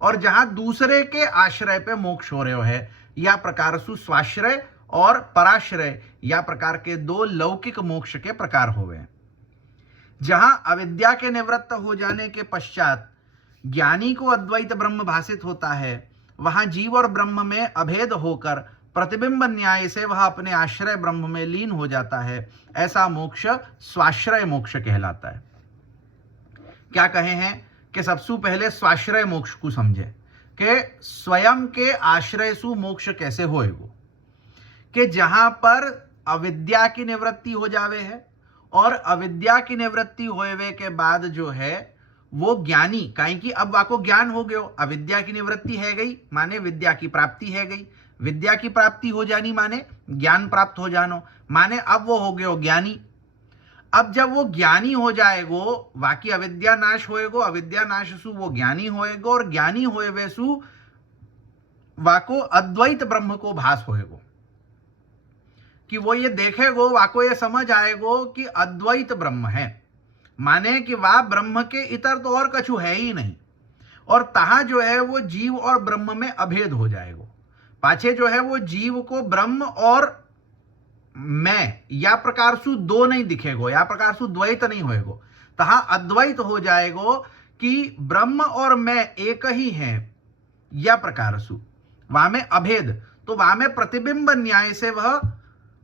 और जहां दूसरे के आश्रय पे मोक्ष हो रहे है, या प्रकार सु स्वाश्रय और पराश्रय या प्रकार के 2 लौकिक मोक्ष के प्रकार होवे। जहां अविद्या के निवृत्त हो जाने के पश्चात ज्ञानी को अद्वैत ब्रह्म भासित होता है, वहां जीव और ब्रह्म में अभेद होकर प्रतिबिंब न्याय से वह अपने आश्रय ब्रह्म में लीन हो जाता है। ऐसा मोक्ष स्वाश्रय मोक्ष कहलाता है। क्या कहे हैं कि सबसे पहले स्वाश्रय मोक्ष को समझे कि स्वयं के आश्रय सु मोक्ष कैसे होएगो। कि जहां पर अविद्या की निवृत्ति हो जावे है और अविद्या की निवृत्ति होवे के बाद जो है वो ज्ञानी, कहीं कि अब वाको ज्ञान हो गयो, अविद्या की निवृत्ति है गई माने विद्या की प्राप्ति है गई, विद्या की प्राप्ति हो जानी माने ज्ञान प्राप्त हो जानो, माने अब वो हो गयो ज्ञानी। अब जब वो ज्ञानी हो जाएगो, बाकी अविद्या नाश होएगो, अविद्या नाश सु वो ज्ञानी होएगो और ज्ञानी होए सु वाको अद्वैत ब्रह्म को भास होएगो। कि वो ये देखेगो, वाको ये समझ आएगो कि अद्वैत ब्रह्म है, माने कि वह ब्रह्म के इतर तो और कछु है ही नहीं, और तहां जो है वो जीव और ब्रह्म में अभेद हो जाएगो। पाछे जो है वो जीव को ब्रह्म और मैं या प्रकार सु दो नहीं दिखेगो, या प्रकार सु द्वैत नहीं होएगो, तहा अद्वैत हो जाएगो कि ब्रह्म और मैं एक ही हैं। या प्रकार सु वहां में अभेद, तो वहां में प्रतिबिंब न्याय से वह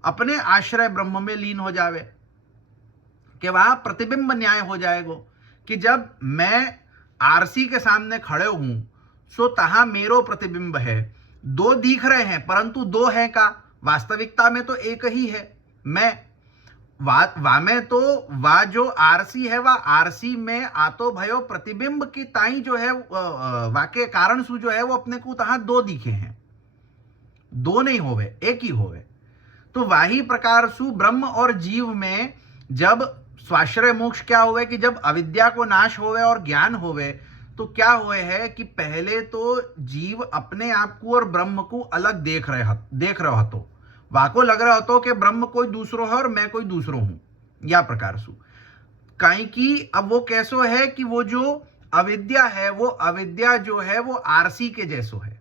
अपने आश्रय ब्रह्म में लीन हो जावे, कि वहां प्रतिबिंब न्याय हो जाएगो कि जब मैं आरसी के सामने खड़े हूं सो तहां मेरो प्रतिबिंब है, दो दिख रहे हैं परंतु दो है का, वास्तविकता में तो एक ही है मैं। वा में तो वा जो आरसी है वह आरसी में आतो भयो प्रतिबिंब की ताई जो है वाके कारण सु जो है वो अपने को तहां दो दिखे हैं, दो नहीं होवे एक ही होवे। तो वाही प्रकार सु ब्रह्म और जीव में जब स्वाश्रय मोक्ष क्या हुए कि जब अविद्या को नाश होवे और ज्ञान होवे, तो क्या हुए है कि पहले तो जीव अपने आप को और ब्रह्म को अलग देख रहे हो, वाको लग रहा हो कि ब्रह्म कोई दूसरो है और मैं कोई दूसरो हूं। या प्रकार सु काई की अब वो कैसो है कि वो जो अविद्या है वो अविद्या जो है वो आरसी के जैसो है,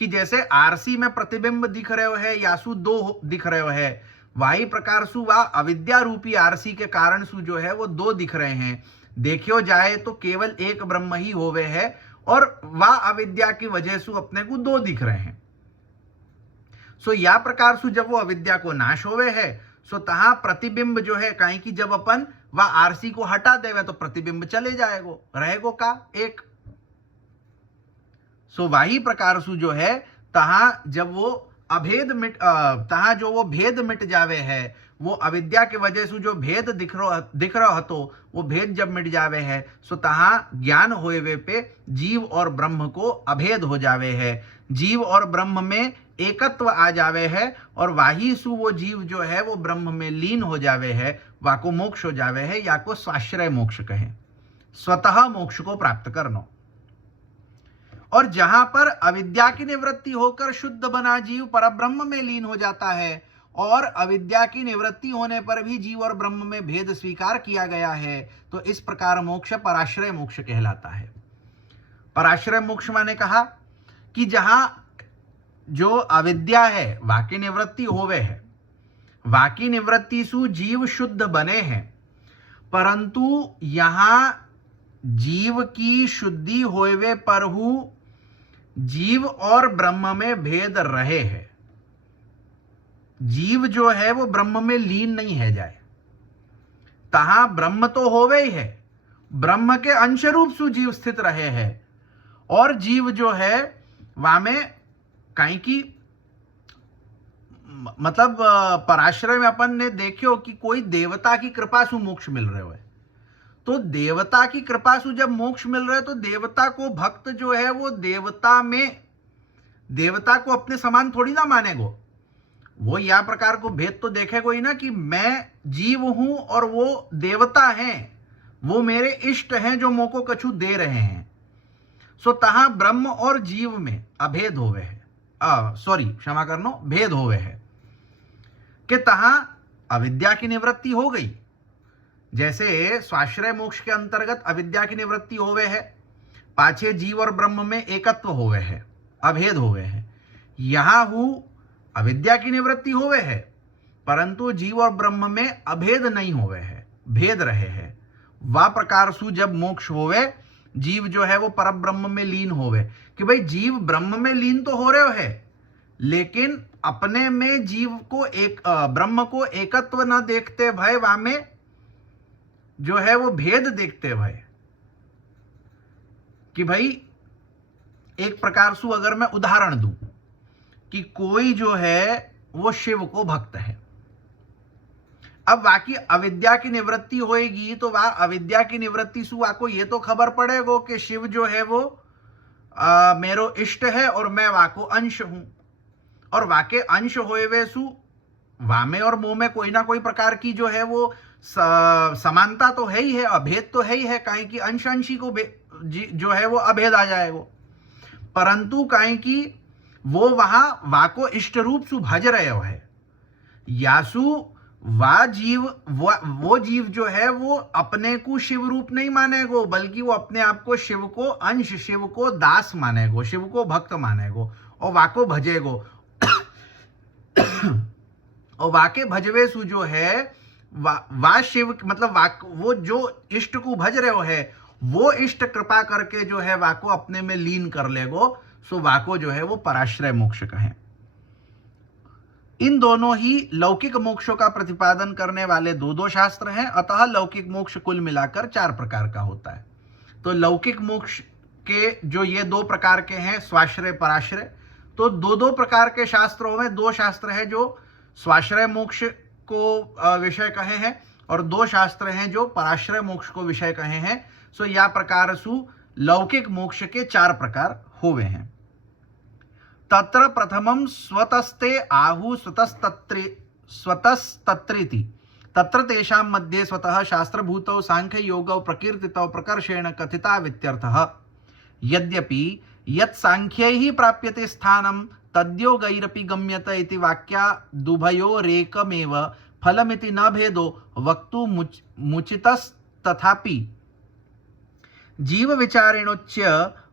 कि जैसे आरसी में प्रतिबिंब दिख रहे हो है यासु दो दिख रहे हो है, वाही प्रकार सु वह अविद्या रूपी आरसी के कारण सु जो है वो दो दिख रहे हैं। देखियो जाए तो केवल एक ब्रह्म ही होवे है और वह अविद्या की वजह से अपने को दो दिख रहे हैं। सो या प्रकार सु जब वो अविद्या को नाश होवे है सो तहां प्रतिबिंब जो है काई की जब अपन वह आरसी को हटा देवे तो प्रतिबिंब चले जाएगो, रहेगो का एक। सो वही प्रकार सु जो है तहां जब वो अभेद तहां जो वो भेद मिट जावे है, वो अविद्या की वजह से जो भेद दिख रहा हतो वो भेद जब मिट जावे है सो तहां ज्ञान होवे पे जीव और ब्रह्म को अभेद हो जावे है, जीव और ब्रह्म में एकत्व आ जावे है और वाही सु वो जीव जो है वो ब्रह्म में लीन हो जावे है, वाको मोक्ष हो जावे है, या को स्वाश्रय मोक्ष कहें, स्वतः मोक्ष को प्राप्त करना। और जहां पर अविद्या की निवृत्ति होकर शुद्ध बना जीव परब्रह्म में लीन हो जाता है और अविद्या की निवृत्ति होने पर भी जीव और ब्रह्म में भेद स्वीकार किया गया है, तो इस प्रकार मोक्ष पराश्रय मोक्ष कहलाता है। पराश्रय मोक्ष माने कहा कि जहां जो अविद्या है वाकी निवृत्ति होवे है, वाकी निवृत्ति सु जीव शुद्ध बने हैं, परंतु यहां जीव की शुद्धि होवे पर हु जीव और ब्रह्म में भेद रहे है, जीव जो है वो ब्रह्म में लीन नहीं है जाए, तहां ब्रह्म तो होवे ही है, ब्रह्म के अंश रूप सु जीव स्थित रहे हैं, और जीव जो है वहां में काई की मतलब पराश्रय में अपन ने देखियो कि कोई देवता की कृपा सु मोक्ष मिल रहे हो, तो देवता की कृपा से जब मोक्ष मिल रहा है तो देवता को भक्त जो है वो देवता में देवता को अपने समान थोड़ी ना मानेगो, वो या प्रकार को भेद तो देखेगो ही ना कि मैं जीव हूं और वो देवता हैं, वो मेरे इष्ट हैं जो मोको कछु दे रहे हैं। सो तहां ब्रह्म और जीव में अभेद होवे है, क्षमा करनो, भेद होवे है कि तहां अविद्या की निवृत्ति हो गई, जैसे स्वाश्रय मोक्ष के अंतर्गत अविद्या की निवृत्ति होवे है, पाछे जीव और ब्रह्म में एकत्व होवे है, अभेद होवे है। यहां हु अविद्या की निवृत्ति होवे है परंतु जीव और ब्रह्म में अभेद नहीं होवे है, भेद रहे हैं। वह प्रकार सु जब मोक्ष होवे जीव जो है वो परब्रह्म में लीन होवे, कि भाई जीव ब्रह्म में लीन तो हो रहे है लेकिन अपने में जीव को एक ब्रह्म को एकत्व न देखते भय वहां में जो है वो भेद देखते भय, कि भाई एक प्रकार से अगर मैं उदाहरण दूं कि कोई जो है वो शिव को भक्त है, अब बाकी अविद्या की निवृत्ति होएगी तो वह अविद्या की निवृत्ति सु वाको ये तो खबर पड़ेगो कि शिव जो है वो मेरो इष्ट है और मैं वाको अंश हूं, और वाके अंश होए वे सु वामे और मोह में कोई ना कोई प्रकार की जो है वो समानता तो है ही है, अभेद तो है ही है, काहे कि अंश अंशी को जो है वो अभेद आ जाएगा, परंतु काहे कि वो वहां वाको इष्ट रूप सु भज रहे हो है, यासु वा जीव वो जीव जो है वो अपने को शिव रूप नहीं मानेगो, बल्कि वो अपने आप को शिव को अंश, शिव को दास मानेगो, शिव को भक्त मानेगो और वाको भजेगो। और वाके भजवेसु जो है वा शिव मतलब वो जो इष्ट को भज रहे हो है वो इष्ट कृपा करके जो है वाको अपने में लीन कर लेगो, सो वाको जो है वो पराश्रय मोक्ष कहे। इन दोनों ही लौकिक मोक्षों का प्रतिपादन करने वाले दो शास्त्र हैं, अतः लौकिक मोक्ष कुल मिलाकर 4 प्रकार का होता है। तो लौकिक मोक्ष के जो ये 2 प्रकार के हैं, स्वाश्रय पराश्रय, तो 2 प्रकार के शास्त्रों में 2 शास्त्र है जो स्वाश्रय मोक्ष को विषय कहे हैं और 2 शास्त्र हैं जो पराश्रय मोक्ष को विषय कहे हैं। सो या प्रकार सु लौकिक मोक्ष के 4 प्रकार होवे हैं। तत्र प्रथमं स्वतस्ते आहु स्वतस्तत्रिति तत्र तेषां मध्ये स्वतः शास्त्रभूतौ सांख्य योगौ प्रकीर्तितौ प्रकर्षेण कथिता वित्यर्थः। यद्यपि यत् सांख्यैः प्राप्यते स्थानं तद्योगैरपि गम्यते इति वाक्यादुभयोरेकमेव फलमिति न भेदो वक्तुमुचितस्तथापि जीव विचारेणोच्य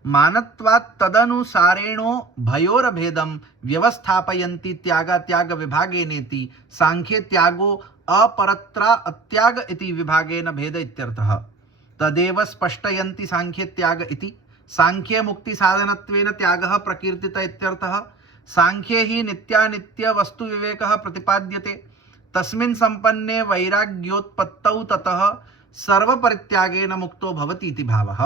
मानत्वात् तदनुसारेणो भयोरभेदं व्यवस्थापयन्ति त्याग विभागेनेति सांख्ये त्यागो अपरत्रा अत्याग इति विभागेन भेद इत्यर्थः। तदेव स्पष्टयन्ति सांख्ये त्याग इति सांख्ये मुक्ति साधनत्वेन त्यागः प्रकीर्तित इत्यर्थः। सांख्ये हि नित्यानित्य वस्तु विवेकः प्रतिपाद्यते, तस्मिन् संपन्ने वैराग्योत्पत्तौ ततः सर्व परित्यागेन मुक्तो भवति इति भावः।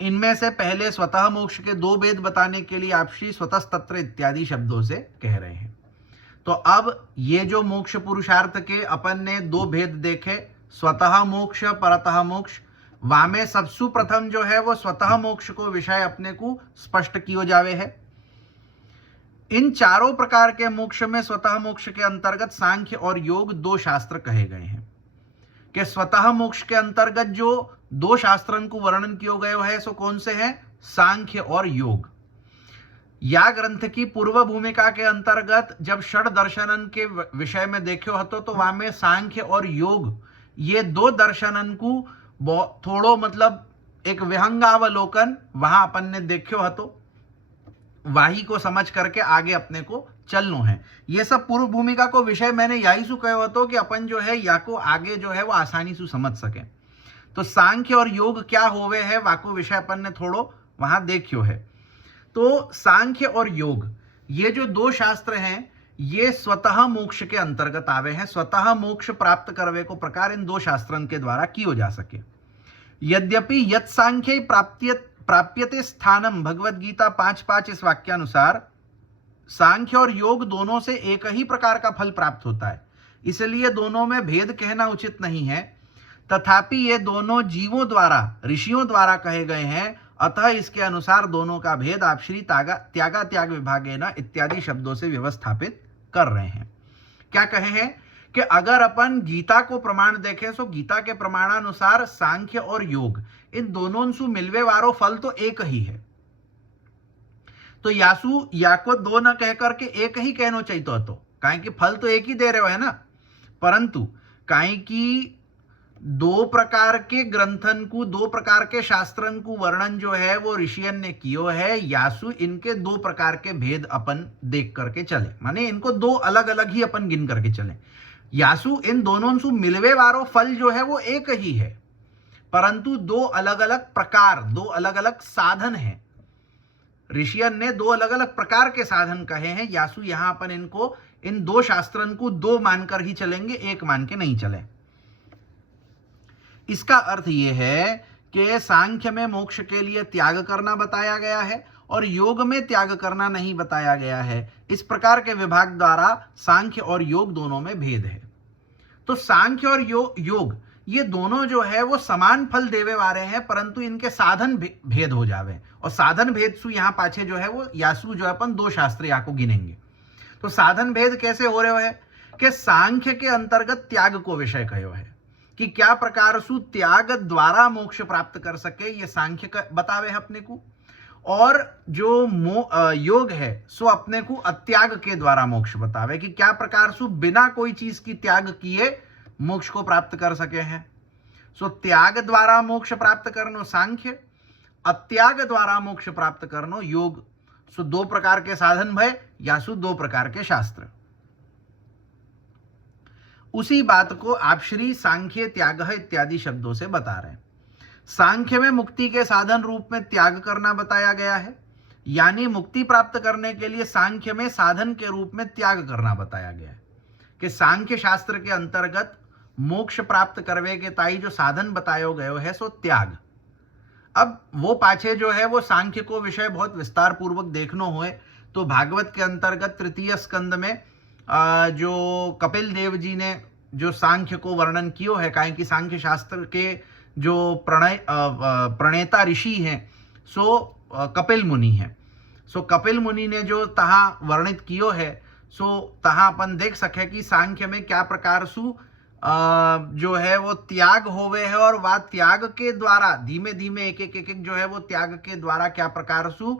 इनमें से पहले स्वतः मोक्ष के 2 भेद बताने के लिए आप श्री स्वतस्तत्र इत्यादि शब्दों से कह रहे हैं। तो अब ये जो मोक्ष पुरुषार्थ के अपन ने 2 भेद देखे, स्वतः मोक्ष परतः मोक्ष, वामे सबसु प्रथम जो है वो स्वतः मोक्ष को विषय अपने को स्पष्ट कियो जावे है। इन 4 प्रकार के मोक्ष में स्वतः मोक्ष के अंतर्गत सांख्य और योग 2 शास्त्र कहे गए हैं। कि स्वतः मोक्ष के अंतर्गत जो 2 शास्त्रन को वर्णन किया गया है सो कौन से हैं? सांख्य और योग। या ग्रंथ की पूर्व भूमिका के अंतर्गत जब षड दर्शनन के विषय में देखो हतो तो वहां में सांख्य और योग ये 2 दर्शनन को थोड़ो मतलब एक विहंगावलोकन वहां अपन ने देखो हतो, वाही को समझ करके आगे अपने को चलनो है। ये सब पूर्व भूमिका को विषय मैंने यही सु कहो हतो कि अपन जो है या को आगे जो है वो आसानी से समझ सके। तो सांख्य और योग क्या होवे है वाको विषय अपन ने थोड़ो वहां देखियो है। तो सांख्य और योग ये जो 2 शास्त्र हैं ये स्वतः मोक्ष के अंतर्गत आवे हैं। स्वतः मोक्ष प्राप्त करवे को प्रकार इन 2 शास्त्रन के द्वारा कियो जा सके। यद्यपि यत् सांख्य प्राप्यते स्थानम भगवत गीता 5:5 इस वाक्यानुसार सांख्य और योग दोनों से एक ही प्रकार का फल प्राप्त होता है, इसलिए दोनों में भेद कहना उचित नहीं है। तथापि ये दोनों जीवों द्वारा ऋषियों द्वारा कहे गए हैं, अतः इसके अनुसार दोनों का भेद आप श्री त्याग विभागेन इत्यादि शब्दों से व्यवस्थापित कर रहे हैं। क्या कहे हैं कि अगर अपन गीता को प्रमाण देखें तो गीता के प्रमाणानुसार सांख्य और योग इन दोनों से मिलवे वारो फल तो एक ही है। तो यासु या को 2 न कह करके एक ही कहना चाहिए तो काहे कि फल तो एक ही दे रहे हो है ना, परंतु काहे कि 2 प्रकार के ग्रंथन को 2 प्रकार के शास्त्रन को वर्णन जो है वो ऋषियन ने कियो है। यासु इनके 2 प्रकार के भेद अपन देख करके चले, माने इनको 2 अलग अलग ही अपन गिन करके चले। यासु इन दोनों से मिलवे वारो फल जो है वो एक ही है, परंतु 2 अलग अलग प्रकार 2 अलग अलग साधन है। ऋषियन ने 2 अलग अलग प्रकार के साधन कहे हैं। यासु यहां अपन इनको इन 2 शास्त्रन को 2 मानकर ही चलेंगे, 1 मान के नहीं चले। इसका अर्थ यह है कि सांख्य में मोक्ष के लिए त्याग करना बताया गया है और योग में त्याग करना नहीं बताया गया है। इस प्रकार के विभाग द्वारा सांख्य और योग दोनों में भेद है। तो सांख्य और योग ये दोनों जो है वो समान फल देवे वाले हैं, परंतु इनके साधन भेद हो जावे। और साधन भेद सु यहां पाछे जो है वो यासु जो अपन 2 शास्त्र या को गिनेंगे। तो साधन भेद कैसे हो रहे है कि सांख्य के अंतर्गत त्याग को विषय कहो है कि क्या प्रकार सु त्याग द्वारा मोक्ष प्राप्त कर सके, ये सांख्य का बतावे है अपने को। और जो योग है सो अपने को अत्याग के द्वारा मोक्ष बतावे कि क्या प्रकार सु बिना कोई चीज की त्याग किए मोक्ष को प्राप्त कर सके हैं। सो त्याग द्वारा मोक्ष प्राप्त करनो सांख्य, अत्याग द्वारा मोक्ष प्राप्त करनो योग। सो 2 प्रकार के साधन भय या सु 2 प्रकार के शास्त्र। उसी बात को आप श्री सांख्य त्याग इत्यादि शब्दों से बता रहे हैं। सांख्य में मुक्ति के साधन रूप में त्याग करना बताया गया है, यानी मुक्ति प्राप्त करने के लिए सांख्य में साधन के रूप में त्याग करना बताया गया है कि सांख्य शास्त्र के अंतर्गत मोक्ष प्राप्त करवे के ताई जो साधन बतायो गयो है सो त्याग। अब वो पाछे जो है वो सांख्य को विषय बहुत विस्तार पूर्वक देखनो होए तो भागवत के अंतर्गत तृतीय स्कंद में जो कपिल देव जी ने जो सांख्य को वर्णन कियो है, काहे कि सांख्य शास्त्र के जो प्रणेता ऋषि हैं सो कपिल मुनि हैं। सो कपिल मुनि ने जो तहा वर्णित कियो है सो तहा अपन देख सके कि सांख्य में क्या प्रकार सु जो है वो त्याग होवे है, और वह त्याग के द्वारा धीमे धीमे एक एक जो है वो त्याग के द्वारा क्या प्रकार सु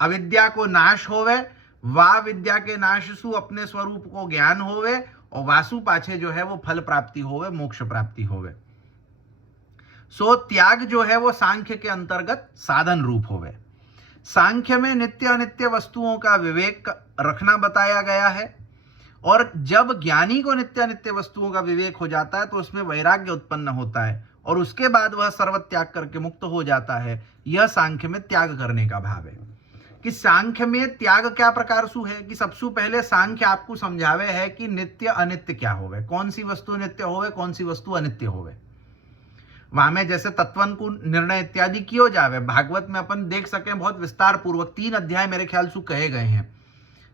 अविद्या को नाश होवे, वा विद्या के नाश सु अपने स्वरूप को ज्ञान होवे, और वासु पाछे जो है वो फल प्राप्ति होवे, मोक्ष प्राप्ति होवे। सो त्याग जो है वो सांख्य के अंतर्गत साधन रूप होवे। सांख्य में नित्य अनित्य वस्तुओं का विवेक रखना बताया गया है, और जब ज्ञानी को नित्य अनित्य वस्तुओं का विवेक हो जाता है तो उसमें वैराग्य उत्पन्न होता है, और उसके बाद वह सर्व त्याग करके मुक्त हो जाता है। यह सांख्य में त्याग करने का भाव है। कि सांख्य में त्याग क्या प्रकार सु है कि सबसे पहले सांख्य आपको समझावे है कि नित्य अनित्य क्या होवे, कौन सी वस्तु नित्य होवे, कौन सी वस्तु अनित्य होवे। वहां में जैसे तत्वन को निर्णय इत्यादि कियो जावे, भागवत में अपन देख सके बहुत विस्तार पूर्वक 3 अध्याय मेरे ख्याल से कहे गए हैं,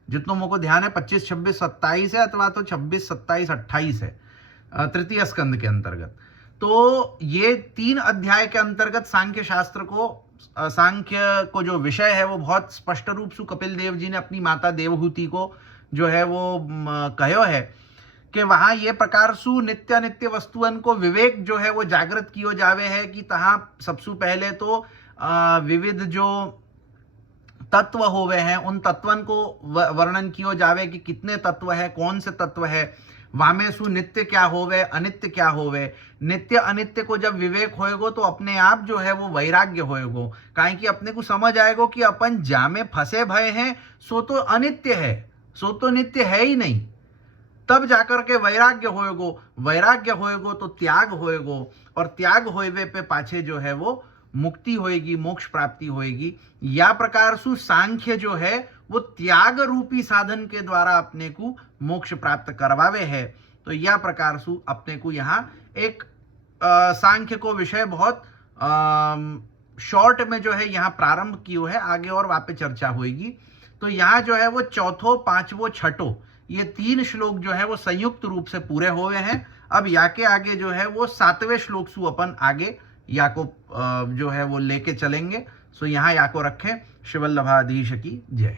जितनों मुझको ध्यान है 25, 26, 27 है, अथवा तो 26, 27, 28 है तृतीय स्कंद के अंतर्गत। तो ये 3 अध्याय के अंतर्गत सांख्य शास्त्र को, सांख्य को जो विषय है वो बहुत स्पष्ट रूप से कपिल देव जी ने अपनी माता देवहूति को जो है वो कहो है कि वहां ये प्रकार सु नित्य नित्य वस्तुअन को विवेक जो है वो जागृत कियो जावे है कि तहां सबसे पहले तो विविध जो तत्व होवे हैं उन तत्वन को वर्णन कियो जावे कि कितने तत्व है, कौन से तत्व है, वामे सु नित्य क्या होवे, अनित्य क्या होवे। नित्य अनित्य को जब विवेक होएगो तो अपने आप जो है वो वैराग्य होएगो, काहे कि अपने को समझ आएगो कि अपन जामे फंसे भय हैं सो तो अनित्य है, सो तो नित्य है ही नहीं। तब जाकर के वैराग्य होएगो, वैराग्य होएगो तो त्याग होएगो, और त्याग होएवे पे पाछे जो है वो मुक्ति होएगी, मोक्ष प्राप्ति होएगी। या प्रकार सु सांख्य जो है वो त्याग रूपी साधन के द्वारा अपने को मोक्ष प्राप्त करवावे है। तो यह प्रकार सु अपने को यहाँ एक सांख्य को विषय बहुत शॉर्ट में जो है यहाँ प्रारंभ कियो है, आगे और वापस चर्चा होगी। तो यहाँ जो है वो चौथो, पांचवो, छठो ये 3 श्लोक जो है वो संयुक्त रूप से पूरे हुए हैं। अब या के आगे जो है वो 7वें श्लोक सु अपन आगे या को जो है वो लेके चलेंगे। सो यहाँ या को रखें। शिवल्लभाधीश की जय।